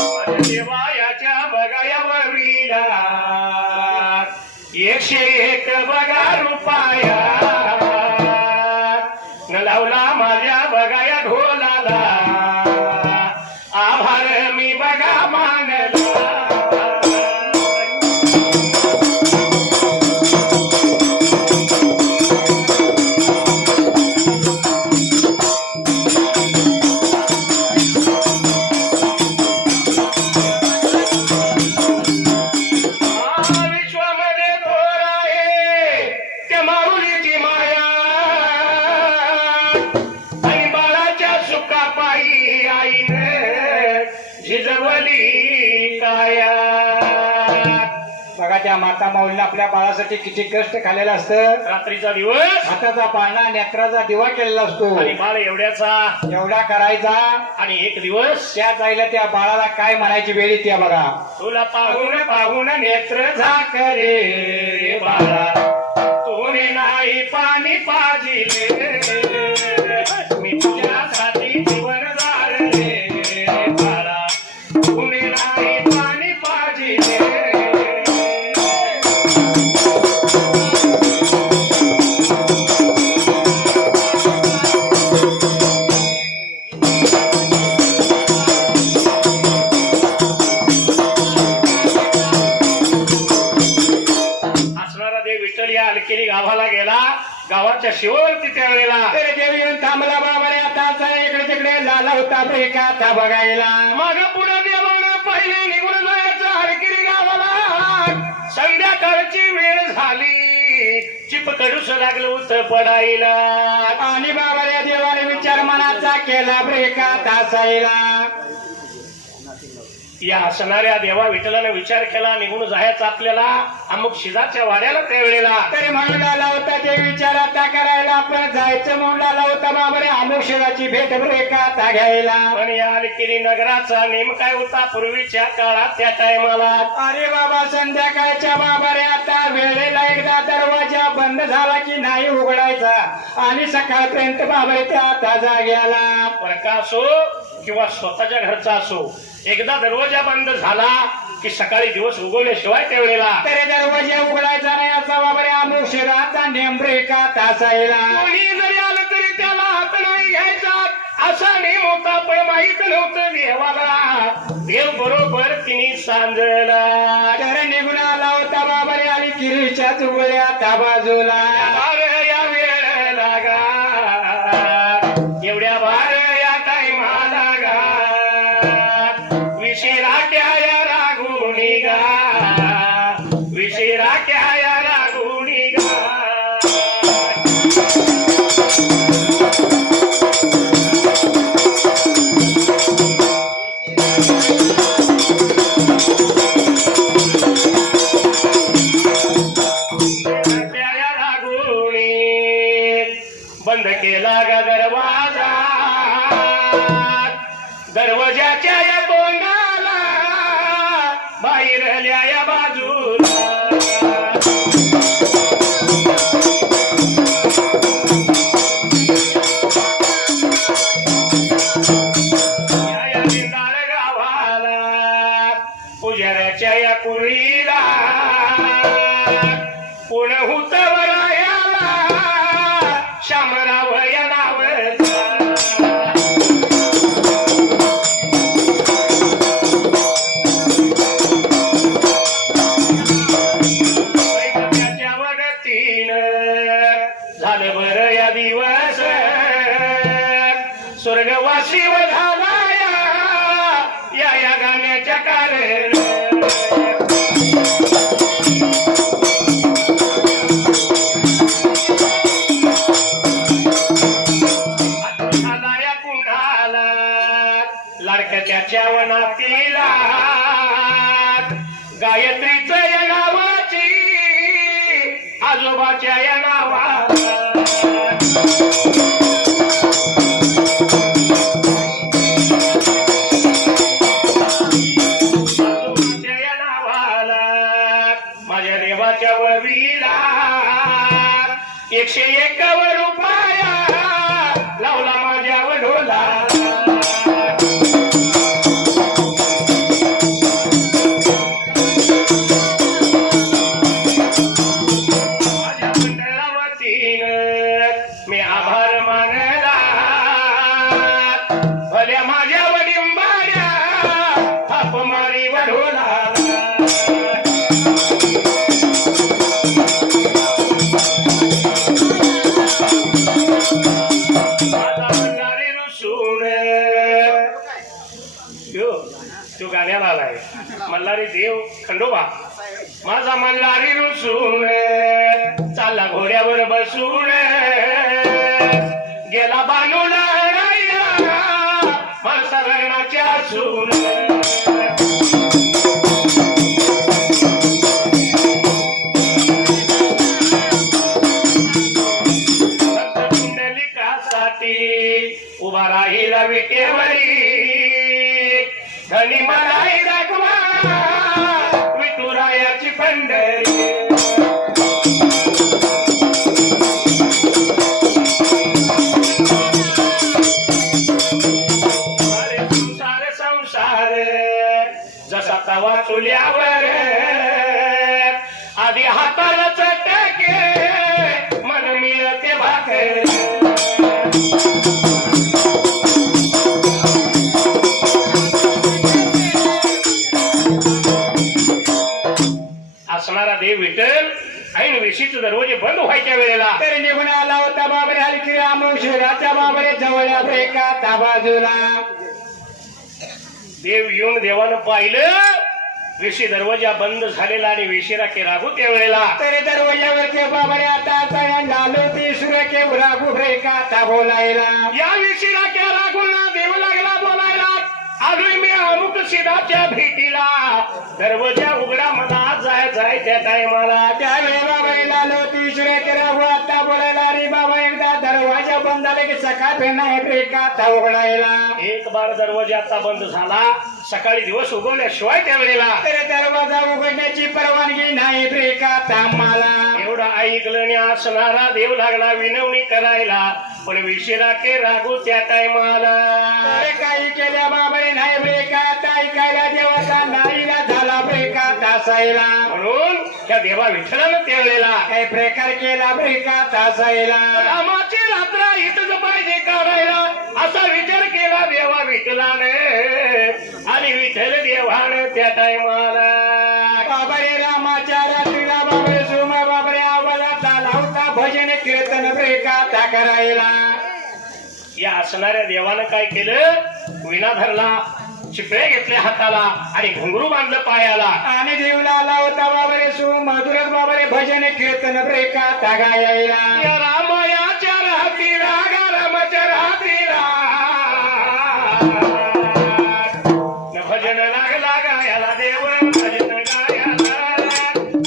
देवायाच्या बघाया वरीला 101 बघा रुपया न लावला माझ्या बघाया ढोलाला आभार मी बघा मानला झिजवली काया बघा त्या माता माऊलीने आपल्या बाळासाठी किती कष्ट खाल्लेलं असतं रात्रीचा दिवस हाताचा पाळणा नेत्राचा दिवा केलेला असतो आणि बाळ एवढ्याचा एवढा करायचा आणि एक दिवस त्या जायला त्या बाळाला काय म्हणायची वेळ येते बघा तुला पाहून पाहून नेत्र झाकले रे बाळा तुने नाही पाणी पाजिले मी तुझ्यासाठी जीवन जाळले रे बाळा तुने नाही पाणी पाजिले अलकेली गावाला गेला गावाच्या शिववरती त्यावेळेला तरी देव येऊन थांबला बाबाने आता इकडे तिकडे लाला होता ब्रेकाचा बघायला मग पुढे देवानं पहिले निघून जायचं अलकेली गावाला संध्याकाळची वेळ झाली चिप कडूस लागलं उत पडायला आणि बाबाने देवाने विचार मनाचा केला ब्रेकाचा सायला या हसणाऱ्या देवा विठ्ठलाने विचार केला, निघून जायचं आपल्याला अमुक शिजाच्या वाड्याला त्यावेळेला. तरी म्हणून आला होता ते विचार आता करायला, आपण जायचं म्हणून आला होता बाबरे अमुक शिवाची भेट रेखा घ्यायला. पण या अलिकिरी नगराचा नेम काय होता पूर्वीच्या काळात त्या टायमाला? अरे बाबा संध्याकाळच्या बाबा रे आता वेळेला एकदा दरवाजा बंद झाला की नाही उघडायचा आणि सकाळपर्यंत बाबा रे त्या आता जाग्याला. परका असो किंवा स्वतःच्या घरचा असो, एकदा दरवाजा बंद झाला की सकाळी दिवस उगवल्याशिवाय त्यावेळेला तरी दरवाजा उघडायचा नाही असा बाबा रे अमुक शिराचा नेम रेखा तासायला. कोणी जरी आलं तरी त्याला हात नाही घ्यायचा असा नेम होता. पण माहित नव्हतं देवाला, देव बरोबर तिने सांजला. तर निघून आला होता बाबा रे आणि किरीच्या चुगल्या त्या बाजूला. या वेळ लागा एवढ्या भार या टायमाला गा विशिरा क्या या रागुणी गा विशिरा क्या या रागुणी गा. बंद केला गा दरवाजा, दरवाजाच्या या तोंडाला बाहेरल्या या बाजूला. या निंदाळ गावाला पुजाऱ्याच्या या कुळीला कोण हुतवरायाला शामराव या नावाचा. त्याच्या वगतीनं झालं बरं या दिवस स्वर्गवासी झाला या गाण्याच्या कारण. लाडक्याच्या वनातीला गायत्रीचं या नावाची आजोबाच्या या नावाला. आजोबाच्या या नावाला माझ्या देवाच्या वळवीला 101 रुपया लावला माझ्या वडोला. मी आभार मानला भल्या माझ्या वडिंबाऱ्या थाप मारी वडोला. माझा मल्हारी रुसून तो गाण्याला आलाय मल्हारी देव खंडोबा. माझा मल्हारी रुसून चालला घोड्यावर बसून गेला बानूला माणसा लग्नाच्या सून. कुंडलिकासाठी उभा राहिला विटेवरी धनी मलाही दाखवा विठुरायाची पंढरी. जसा तवा चुल्यावर आधी हाताला चटके मन मिळते भाकर. असणारा देव विठ्ठल ऐन वेशीचे दरवाजे बंद व्हायच्या वेळेला तरी निघून आला होता बाबरे हलकी अमुक शिराच्या बाबरे जवळ रेखा त्या बाजूला. देव येऊन देवानं पाहिलं वेशी दरवाजा बंद झालेला आणि वेशीरा के रागू त्यावेळेला. तरी दरवाजावरचे बाबरे आता लालो ती सुर के राघू रेखा त्या बोलायला. या वेशीरा के राघूला देव लागला बोलायला. आलोय मी अमुक सिदाच्या भेटीला दरवाजा उघडा मला जाय त्या टायमाला त्यावेळी बाबा लालो तिसरे केला आता बोलायला रे बाबा एकदा दरवाजा बंद झाला की सकाळ फिरणार ब्रेक उघडायला एक बार दरवाजा आता बंद झाला सकाळी दिवस उगवल्याशिवाय त्यावेळेला तर दरवाजा उघडण्याची परवानगी नाही ब्रेक मला एवढा ऐकलं आणि असणारा देव लागला विनवणी करायला पण विशिरा के रागू त्या टायमाला अरे काही केल्या बाबाने नाही ब्रेक ऐकायला देवाचा नाईला झाला ब्रेक तासायला म्हणून त्या देवा विठ्ठलानं त्यावेळेला काही प्रकार केला ब्रेक तासायला रामाची रात्र इथंच पाहिजे काढायला असा विचार केला देवा विठ्ठलाने आणि विठ्ठल देवाने त्या टायमाला बाबरे रामाच्या रात्रीला बाबरे सोमा बाबरे आवाजाचा लावता भजन कीर्तन ब्रेकाता करायला या असणाऱ्या देवानं काय केलं विणा धरला चिपळे घेतले हाताला आणि घुंगरू बांधलं पायाला आणि देवला लावता बाबरे सुमधुरच बाबरे भजन कीर्तन ब्रेकाता गायला या रामायाच्या रात्रीला रामाच्या रात्रीला भजन लागला गायाला देव भजन गायाला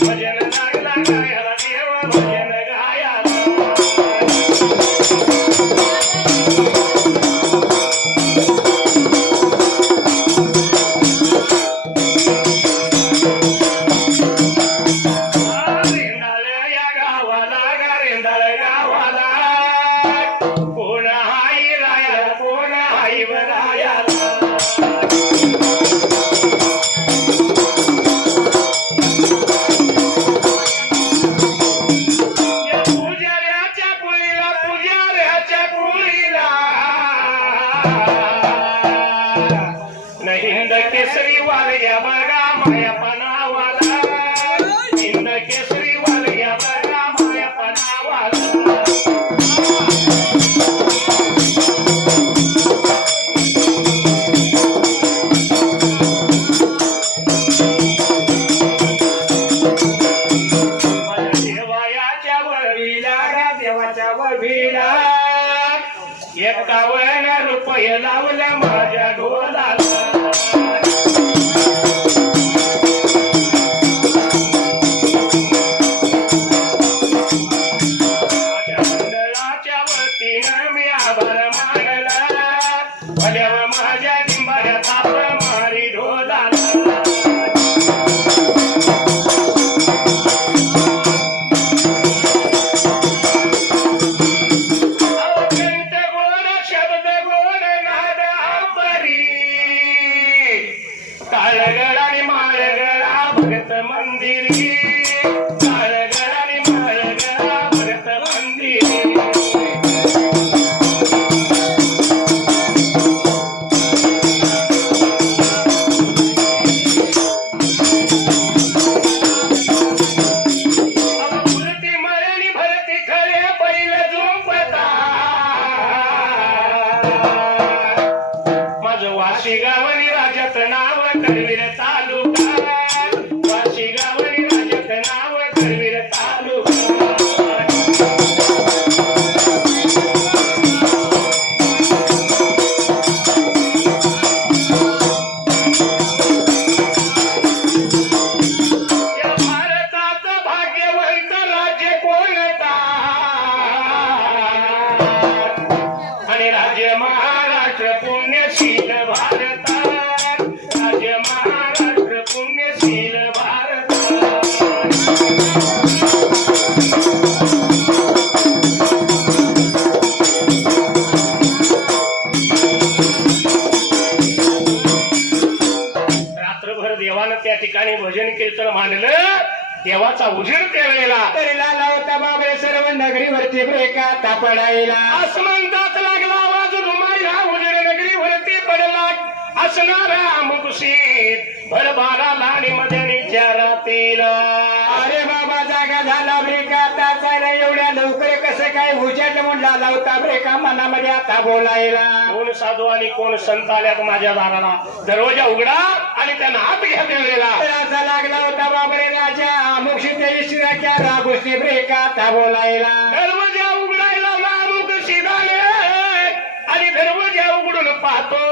भजन लागला गायाला देव भजन गायाला हिंद केसरी वालग्या बघा माया पनावाला हिंद केसरी वालग्या बघा माया पनावाला देवाच्या वरीला देवाच्या वरीला 51 रुपये लावल्या माझ्या ढोलाला माझ्या मंडळाच्या वतीनं मी आभार मानला भल्यावर माझ्या लिंबाच्या थाप मारी ढोलाला काळगड आणि माळगडा भगत मंदिरी काळगड आणि माळगडा भगत मंदिरी मूर्ती मळणी भरती खळे बैल झोपता माझं वाशी गावनी राजात नाव करवीर तालुका वाशी गावनी राजात नाव करवीर तालुका या भारताचं भाग्यवंत राज्य कोणता आणि राज्य महाराष्ट्र पुण्यशील भारत राज्य महाराष्ट्र पुण्यशील भारत रात्रभर देवानं त्या ठिकाणी भजन कीर्तन मांडलं देवाचा उजेड त्यावेळेला तरी लावता बाबरे सर्व नगरीवरती ब्रेकाता पडायला आसमंतात लागला आवाज रुमायला उजेड नगरीवरती पडला असणारा मुकुशीत भरभारा लाडीमध्ये निचारातील अरे बाबा जागा झाला ब्रेकाता चायला एवढ्या लवकर कसं काय उजेड म्हणला लावता ब्रेका मनामध्ये आता बोलायला कोण साधू आणि कोण संत आल्यात माझ्या दाराला दरवाजा उघडा आणि त्यांना आत घ्या देवलेला तर असा लागला होता बाबरे राजा मुक्षित इशिराच्या रागोशी ब्रेकाता बोलायला दरवाजा उघडायला लावूक शिदाले आणि दरवाजा उघडून पाहतो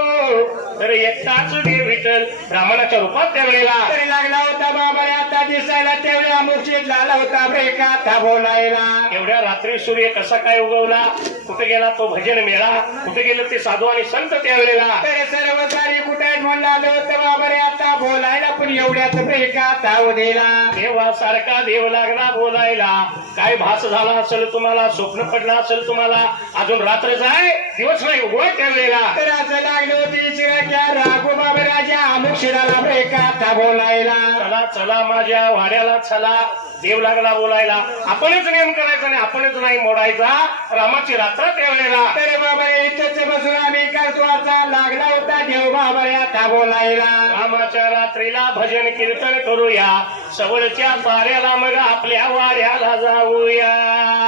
तर एकटाच देव विठ्ठल ब्राह्मणाच्या रूपात त्यावेळेला तरी लागला होता बाबा रे आता दिसायला तेवढ्या मुक्षीत झाला होता रे कथा बोलायला. एवढ्या रात्री सूर्य कसा काय उगवला, कुठे गेला तो भजन मेळा, कुठे गेलं ते साधू आणि संत त्यावेळेला. तरी सर्व सारी कुठे म्हणलं आलं होतं बाबा रे आता बोलायला पण एवढ्याच रे कथा उद्याला. देवा सारखा देव लागला बोलायला. काय भास झाला असेल तुम्हाला, स्वप्न पडलं असेल तुम्हाला, अजून रात्र जाय दिवस नाही उगवाय त्यावेळेला. तर असं लागलं होती चिराक्या राघो बाबा राजा अमुक शिराला रे कथा बोलायला. चला चला माझ्या वाड्याला चला, देव लागला बोलायला. आपणच नियम करायचा नाही, आपणच नाही मोडायचा. रामाची रात्र त्यावेळेला. तर बाबा रे इथंच बसून आम्ही करतोचा लागला होता देव बाबा रे आता बोलायला. रामाच्या रात्रीला भजन कीर्तन करूया, सवळच्या पाऱ्याला मग आपल्या वाड्याला जाऊया.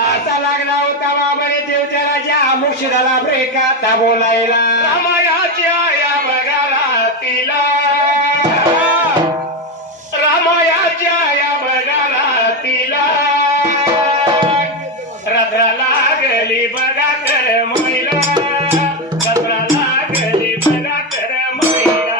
आता लागला होता बाबा रे देवच्या राजा अमुक शिराला रे कथा बोलायला. रामायाच्या या बघा रातीला, रामायाच्या या बघा रातीला, रात्र लागली बघा कर मैला, रात्र लागली बघा कर मैला.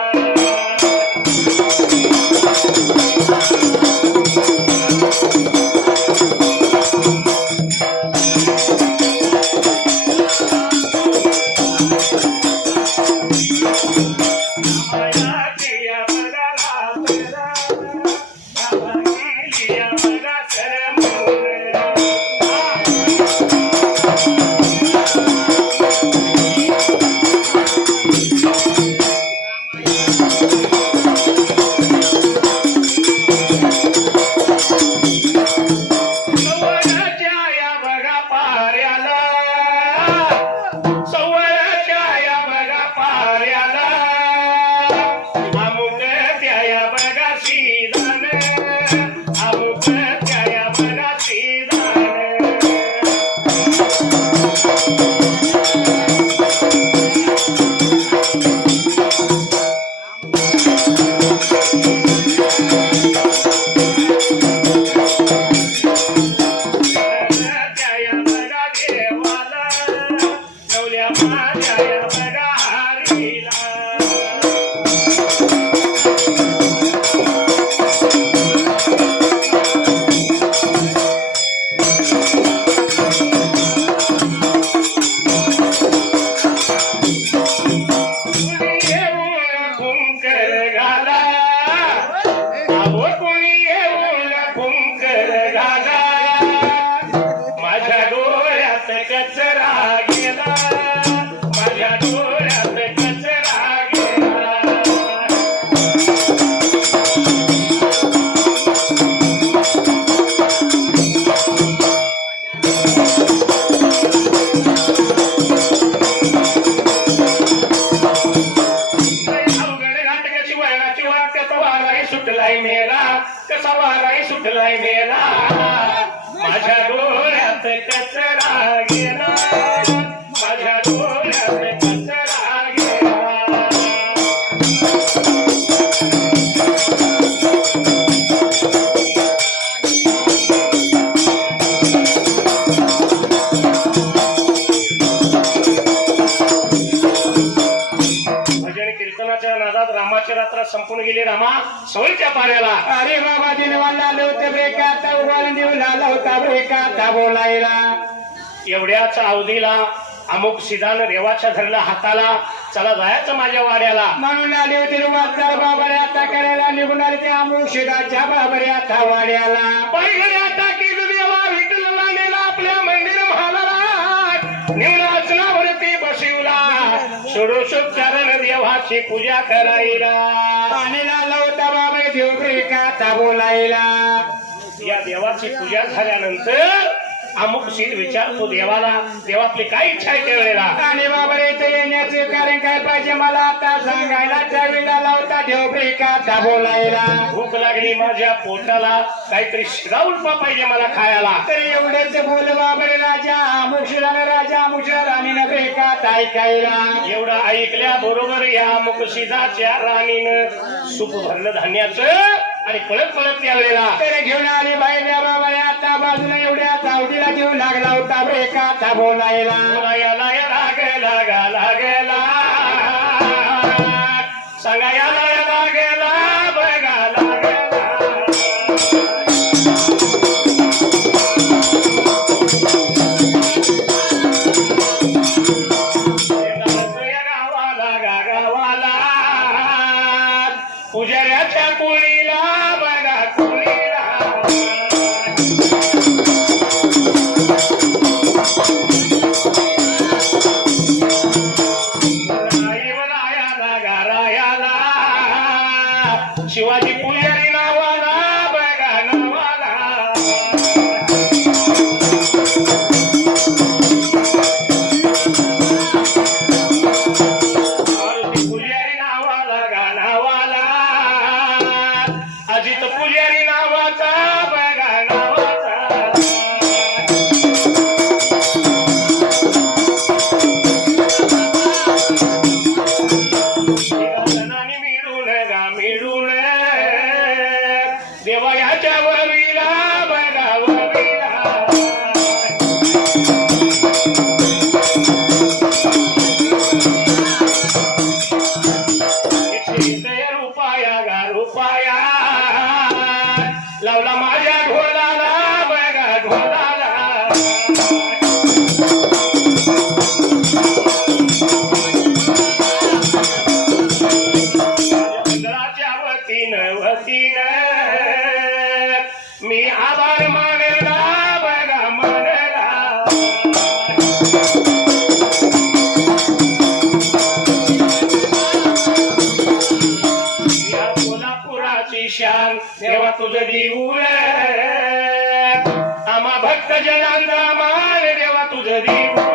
सुटलाय मेला, कसा वाराही सुटलाय मेला, माझ्या डोळ्यात कचरा गेला, माझ्या डोळ्यात कचरा गेला. भजन कीर्तनाच्या नादात रामाची रात्र संपून गेली. रामा सवयीच्या पाऱ्याला. अरे बाबा दिनवाला होते ब्रेकाचा उभारून देऊ लागला होता ब्रेकाचा बोलायला. एवढ्याच अवधीला अमुक सिद्धान देवाच्या धरला हाताला, चला जायचं माझ्या वाड्याला. म्हणून आले होते वाचा बाबा रे आता करायला निघून आले ते अमुक शिदाच्या बाबा रे आता वाड्याला. पहिली आता केलं देवा विठ्ठलला नेला आपल्या मंदिर महालाला, निवडासनावरती बसविला, षोडशोपचारण देवाची पूजा करायला. आणि लागला होता बाबा देव ब्रेकाचा बोलायला. या देवाची पूजा झाल्यानंतर अमुक सीट विचारतो देवाला, देवा आपली काय इच्छा आहे त्यावेळेला. आणि बाबा रे इथे येण्याचे कारण काय पाहिजे मला आता सांगायला. त्यावेळेला लावता देव ब्रेकाचा बोलायला. भूक लागली माझ्या पोटाला, काहीतरी शिरा उलपा पाहिजे मला खायला. तरी एवढंच बोल बाबा रे राजा मुक्षरानं राजा मुक्षरा राणीनं ब्रेकात ऐकायला. एवढं ऐकल्या बरोबर या मुकशिदाच्या राणीनं सूप भरलं धान्याचं आणि पळत पळत त्यावेळेला तरी घेऊन आली बाईल्या बाबा रे आता बाजूला एवढ्या चावडीला देऊ लागला होता ब्रेकाचा बोलायला. लागला लागला लागला सांगा याला याला गेला बघा लागला गावाला गावाला पुजाऱ्याच्या कुळीला बघा कुळीला शिवाजी पुजारी नावाला बघा नावाला मारुती पुजारी नावाला गाणावाला अजित पुजारी नावाचा बघा नावाचा मिळून गा मिळून देवयाच्या वरीला बघा वरीला रुपया गा रुपया लावला माझ्या ढोलाला बघा ढोलाला वतीन मी आभार मानला बघा मानला या कोल्हापुराची शान देवा तुझं देऊळ आम्हा भक्त जनांचा मान देवा तुझं देऊळ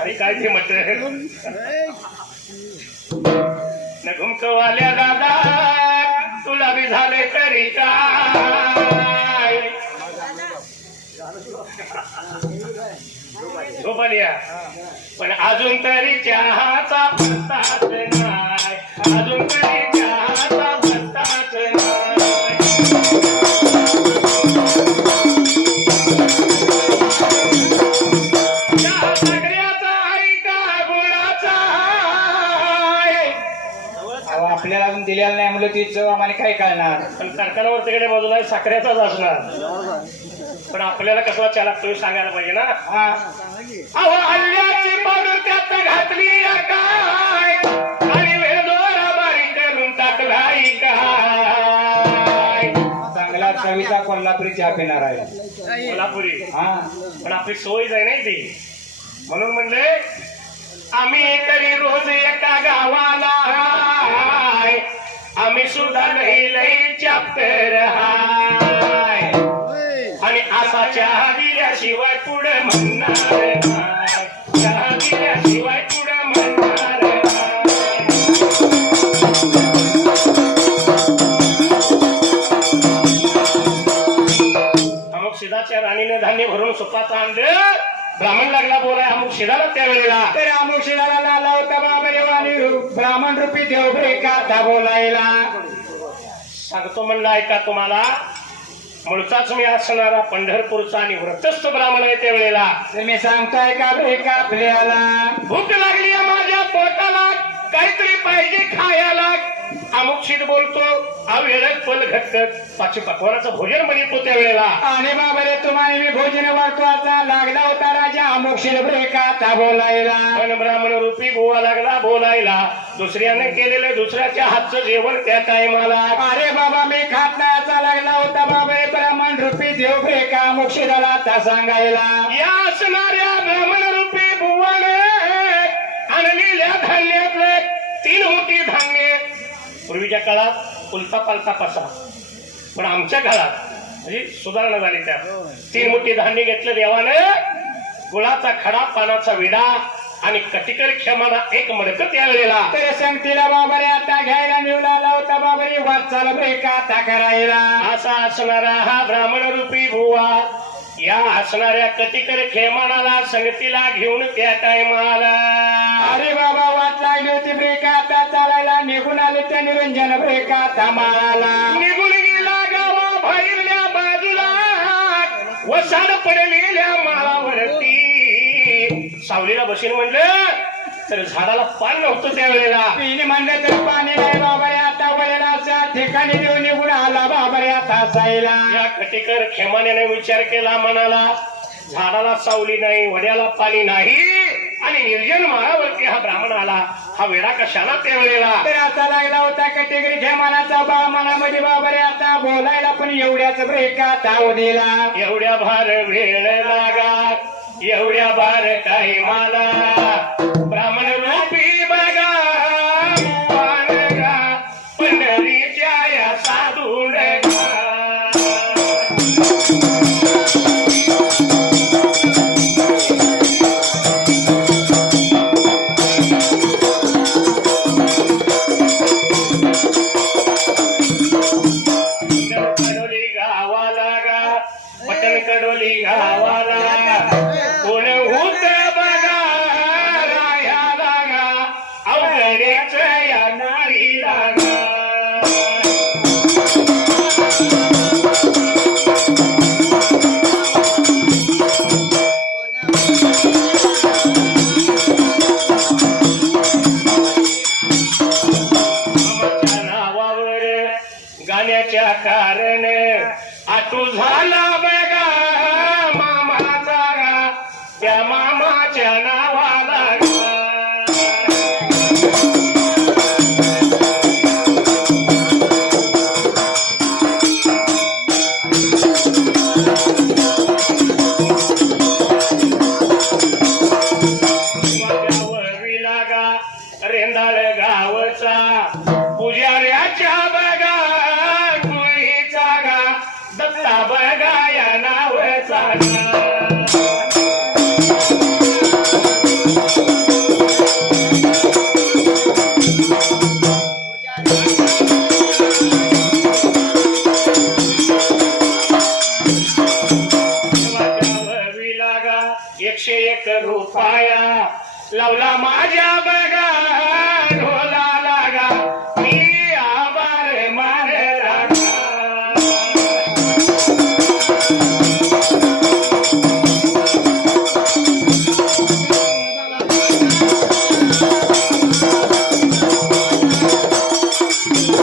अरे काय ते म्हट न घुमकवाल्या दादा तुला बी झाले तरी काय झोपल्या पण अजून तरी चहाचा पत्ताच नाही अजून तरी चहाचा पत्ताच नाही आपल्याला अजून दिलेला नाही मुलं ती चव आम्हाला काय कळणार पण कारखान्यावर तिकडे बाजूला साखरेचाच असणार पण आपल्याला कसला चहा लागतो सांगायला पाहिजे ना अहो हल्ल्याची पावडर त्यात घातली काय आणि वेळोरा बारी करून टाकलाय काय चांगला चवीचा कोल्हापुरी चहा पिणार आहे कोल्हापुरी हा पण आपली सोय जाय नाही ती म्हणून म्हणले आम्ही तरी रोज एका गावाला हाय आम्ही सुद्धा लई लई चॅप्टर हाय आणि असा चहा दिल्याशिवाय पुढे म्हणणार नाही चहा दिल्याशिवाय पुढे म्हणणार अमुक शिदाच्या राणीने धान्य भरून सुपाचं आणलं ब्राह्मण लागला बोलाय अमुक शिदाला त्यावेळेला तर अमुक शिदाला लावला होता बाबरेवानी ब्राह्मण रूपी देव का बोलायला सांगतो म्हणलं ऐका तुम्हाला मूळचाच मी असणारा पंढरपूरचा आणि व्रतस्थ ब्राह्मण आहे त्यावेळेला तुम्ही सांगताय का ब्रेक आपल्याला भूक लागली आहे माझ्या पोटाला काहीतरी पाहिजे खायला अमुक शिद बोलतो अवेळेत पल घटत पाचशे पकवानाचं भोजन बनवतो त्यावेळेला आणि बाबरे तुम्हाला मी भोजन वाटवाचा लागला होता राजा अमुक शिद ब्रेका बोलायला पण ब्राह्मण रूपी बुवा लागला बोलायला दुसऱ्याने केलेलं दुसऱ्याच्या हातचं जेवण त्या टायमाला अरे बाबा मी खात नाही असा लागला होता बाबा ब्राह्मण रूपी देव ब्रेका अमुक शिदाला आता सांगायला या असणाऱ्या ब्राह्मण रूपी बुवाने आणलेल्या धान्यातले 3 मोठी धान्य पूर्वीच्या काळात उलटा पालटा पसा पण आमच्या काळात म्हणजे सुधारणा झाली त्या 3 मोठी धान्य घेतलं देवाने गुळाचा खडा पानाचा विडा आणि कटिकर क्षमाना 1 मडक त्यावेळेला तर संगतीला बाबारे आता घ्यायला निवडाला होता बाबारी वाचाल ब्रेका आता करायला असा असणारा हा ब्राह्मण रूपी बुवा या असणाऱ्या कटिकर खेमानाला संगतीला घेऊन त्या टायमाला अरे बाबा वाट लागली होती ब्रेक आता चालायला निघून आले त्या निरंजन ब्रेक आता माळाला निघून गेला गावा बाहेरल्या बाजूला वसाड पडलेल्या माळावरती सावलीला बसीन म्हणलं तर झाडाला पान नव्हतं त्यावेळेला पिणे म्हणलं तर पाणी नाही बाबा रे आता वळेला अशा ठिकाणी देऊन निघून आला बाबा रे आता साईला या कटिकर खेमाने विचार केला म्हणाला झाडाला सावली नाही वड्याला पाणी नाही आणि निर्जन माळावरती हा ब्राह्मण आला हा वेडा कशाला त्यावेळेला तर असा लागला होता कटेगरी घ्या मनाचा बा मनामध्ये बाबा रे आता बोलायला पण एवढ्याच ब्रेक आता दिला एवढ्या भार वेळ लागा एवढ्या भार काही मला ब्राह्मण रूपी बघा पानगा पंढरीच्या या साधून कडोली गावाला गा पटण कडोली गावाला कोण होत बघा रायाला गा अवघडेच या नारीला गा मामाच्या नावावर गाण्याच्या कारण आठू झाला बघा मामाचा गा त्या मामाच्या नावाला गा. वाघावरीला गा रेंदाळ गावचा पुजाऱ्याच्या बघा कुळीचा गा दत्ता बघा या नावचा गा. वाघावरीला गा 101 रुपया लावला माझ्या बघा ढोला लागा मी आभार मारला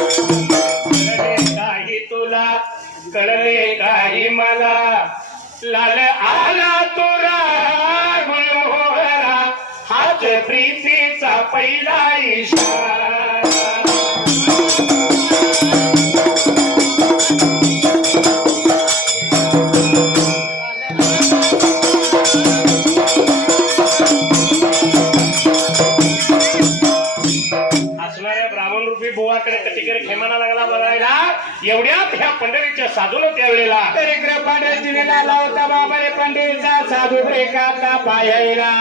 कळले काही तुला कळले काही मला लाल आला तोरा गुलमोहरा हाच प्रीतीचा पहिला इशारा असणाऱ्या ब्राह्मण रूपी बुवाकडे कटिकर खेमाना लागला बघायला एवढ्यात ह्या पंढरीच्या साधून त्यावेळेला तरी ग्रपाडे दिलेला लावता बाबा रे पंडितचा साधू ब्रेक आता पायाला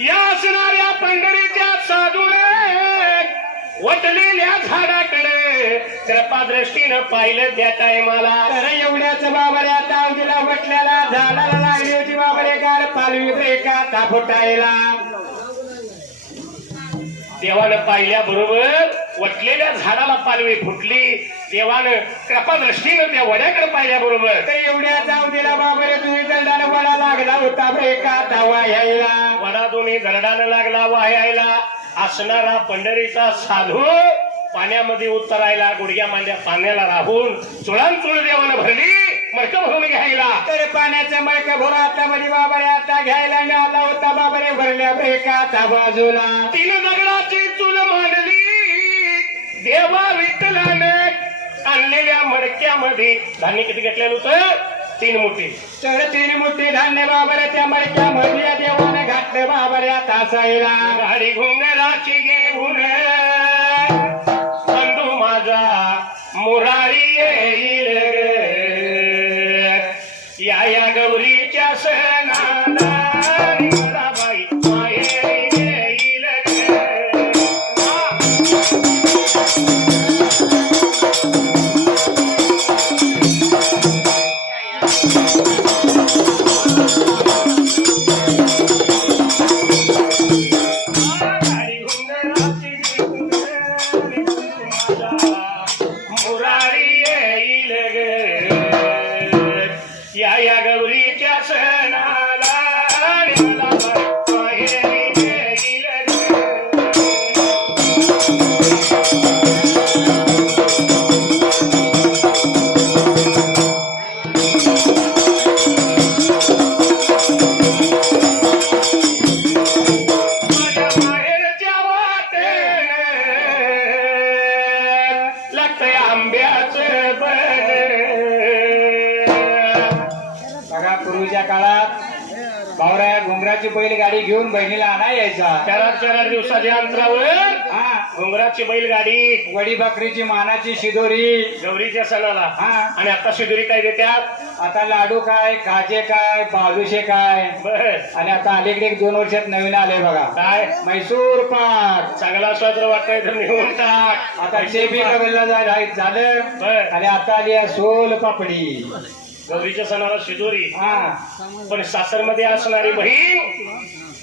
या असणाऱ्या पंढरीच्या साधूने वटलेल्या झाडाकडे कृपादृष्टीनं पाहिलं त्या टायमाला तर एवढ्याच बाबा रे आता अवधीला बटल्याला झाडाला लागली होती बाबा रे गार पालवी ब्रेक आता फुटायला देवानं पाहिल्याबरोबर वटलेल्या झाडाला पालवी फुटली देवानं कृपादृष्टीनं त्या वड्याकडे पाहिल्याबरोबर तर एवढ्याच अवधीला बाबा रे तुम्ही दंडाने वडा लागला होता ब्रेक आता वायायला वडा दोन्ही दरडानं लागला वाहायला असणारा पंढरीचा साधू पाण्यामध्ये उतरायला गुडघ्या मांड्या पाण्याला राहून चुळांचुळ देवानं भरली मडकं भरून घ्यायला तर पाण्याचं मडकं भरून आता मध्ये बाबा रे आता घ्यायला मिळाला होता बाबा रे भरल्या ब्रेकाचा बाजूला 3 दगडाची चूल मांडली देवा विठ्ठलानं आणलेल्या मडक्यामध्ये धान्य किती घेतलेलं होतं 3 मुठी तर 3 मोठे धान्य बाबा रे त्या मडक्यामध्ये या देवाने घातलं बाबा रे आता साईला गाडी घुंगराची घेऊन बंधू माझा मुरारी येईल या गौरीच्या सणाला बाई माहेरी येईल पूर्वीच्या काळात भावराया घुंगराची बैलगाडी घेऊन बहिणीला आणा यायचा. 4 दिवसाच्या अंतरावर हा घोंगराची बैलगाडी, वडी बकरीची मानाची शिदोरी गौरीच्या सणाला. हा आणि आता शिदुरी काय देत्यात? आता लाडू काय, खाजे काय, बालुशे काय. बर आणि आता अलीकडे 2 वर्षात नवीन आले बघा काय मैसूर पाक. चांगला स्वाद वाटतंय तर निघून टाक. आता ते बी बघायला झालं. बर आणि आता आली आहे सोल पापडी. गौरीच्या सणाला शिदोरी. हा पण सासरमध्ये असणारी बहीण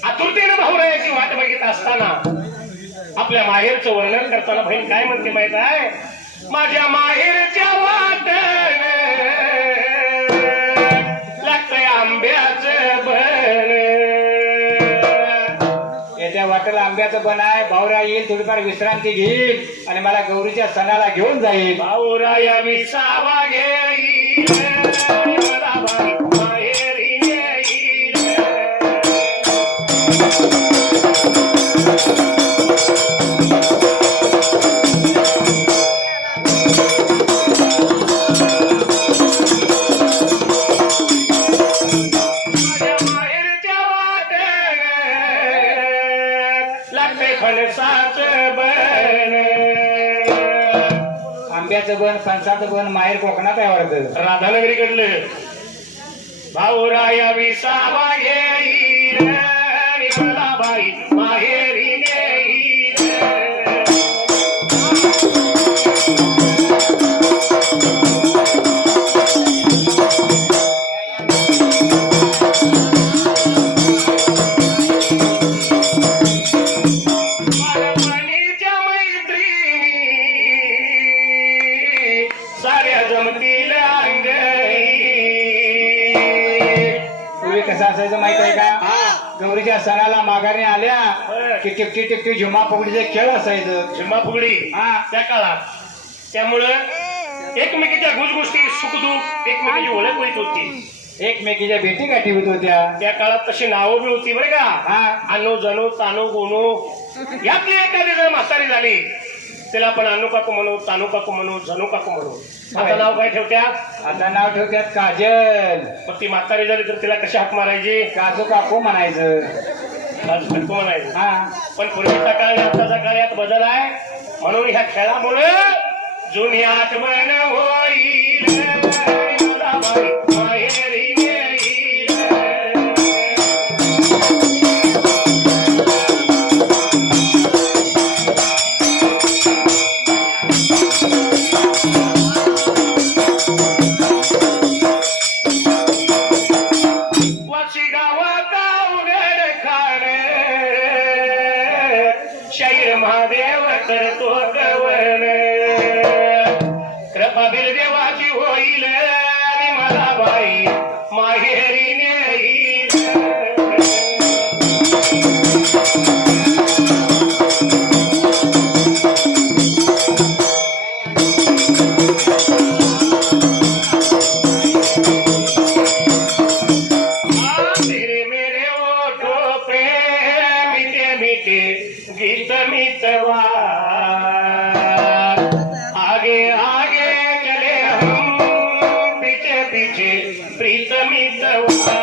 आतुरतेनं भाऊरायाची वाट बघित असताना आपल्या माहेरचं वर्णन करताना बहीण काय म्हणते माहित आहे? माझ्या माहेरच्या वाट लागतंय आंब्याचं बन. येत्या वाटेला आंब्याचं बन आहे. भाऊराया येईल, थोडीफार विश्रांती घेईल आणि मला गौरीच्या सणाला घेऊन जाईल. भाऊराया विसावा घेईल मला बाई माहेरी नेईल. माझ्या माहेरच्या वाटेत लागते फणसाचं बन. आंब्याचं बन, फणसाचं बन माहेर कोकणात आहे वाटतं. राधानगरीकडलं. भाऊराया विसावा घेईल मला बाई माहेरी नेईल. बालपणीच्या मैत्रिणी साऱ्या जमतील अंगई. पूर्वी कसं असायचं माहित आहे का? गौरीच्या सणाला माघारी आल्या की टिकटी टिकटी झुमा फुगडीचे खेळ असायचं. झिम्मा फुगडी हा त्या काळात. त्यामुळं एकमेकीच्या गुजगोष्टी सुखदुःख एकमेकीची ओळख होत होती. एकमेकीच्या भेटी गाठी होत होत्या. त्या काळात तशी नावं बी होती बरं का. हा अनु जणू तानू गोनू यातली एखादी जर म्हातारी झाली तिला आपण अनु काकू म्हणू, तानू काकू म्हणू, जणू काकू म्हणू. आता नाव काय ठेवत्या? आता नाव ठेवत्यात काजल. मग ती म्हातारी झाली तर तिला कशी हाक मारायची? काजू काकू म्हणायचं. काकू म्हणायचं. हा पण पूर्वीचा काळ आणि आताचा काळ यात बदल आहे. म्हणून ह्या खेळामुळे जुनी आठवण होईल मला बाई माहेरी नेईल. वाशी गावात उघड खाण शाहीर महादेव करतो गवन. कृपाबीर देवाची होईल आणि मला बाई माहेरी नेईल. तेरे मेरे ओठों पे मीठे मीठे गीत मितवा. आगे आगे चले हम पीछे पीछे प्रीत मितवा.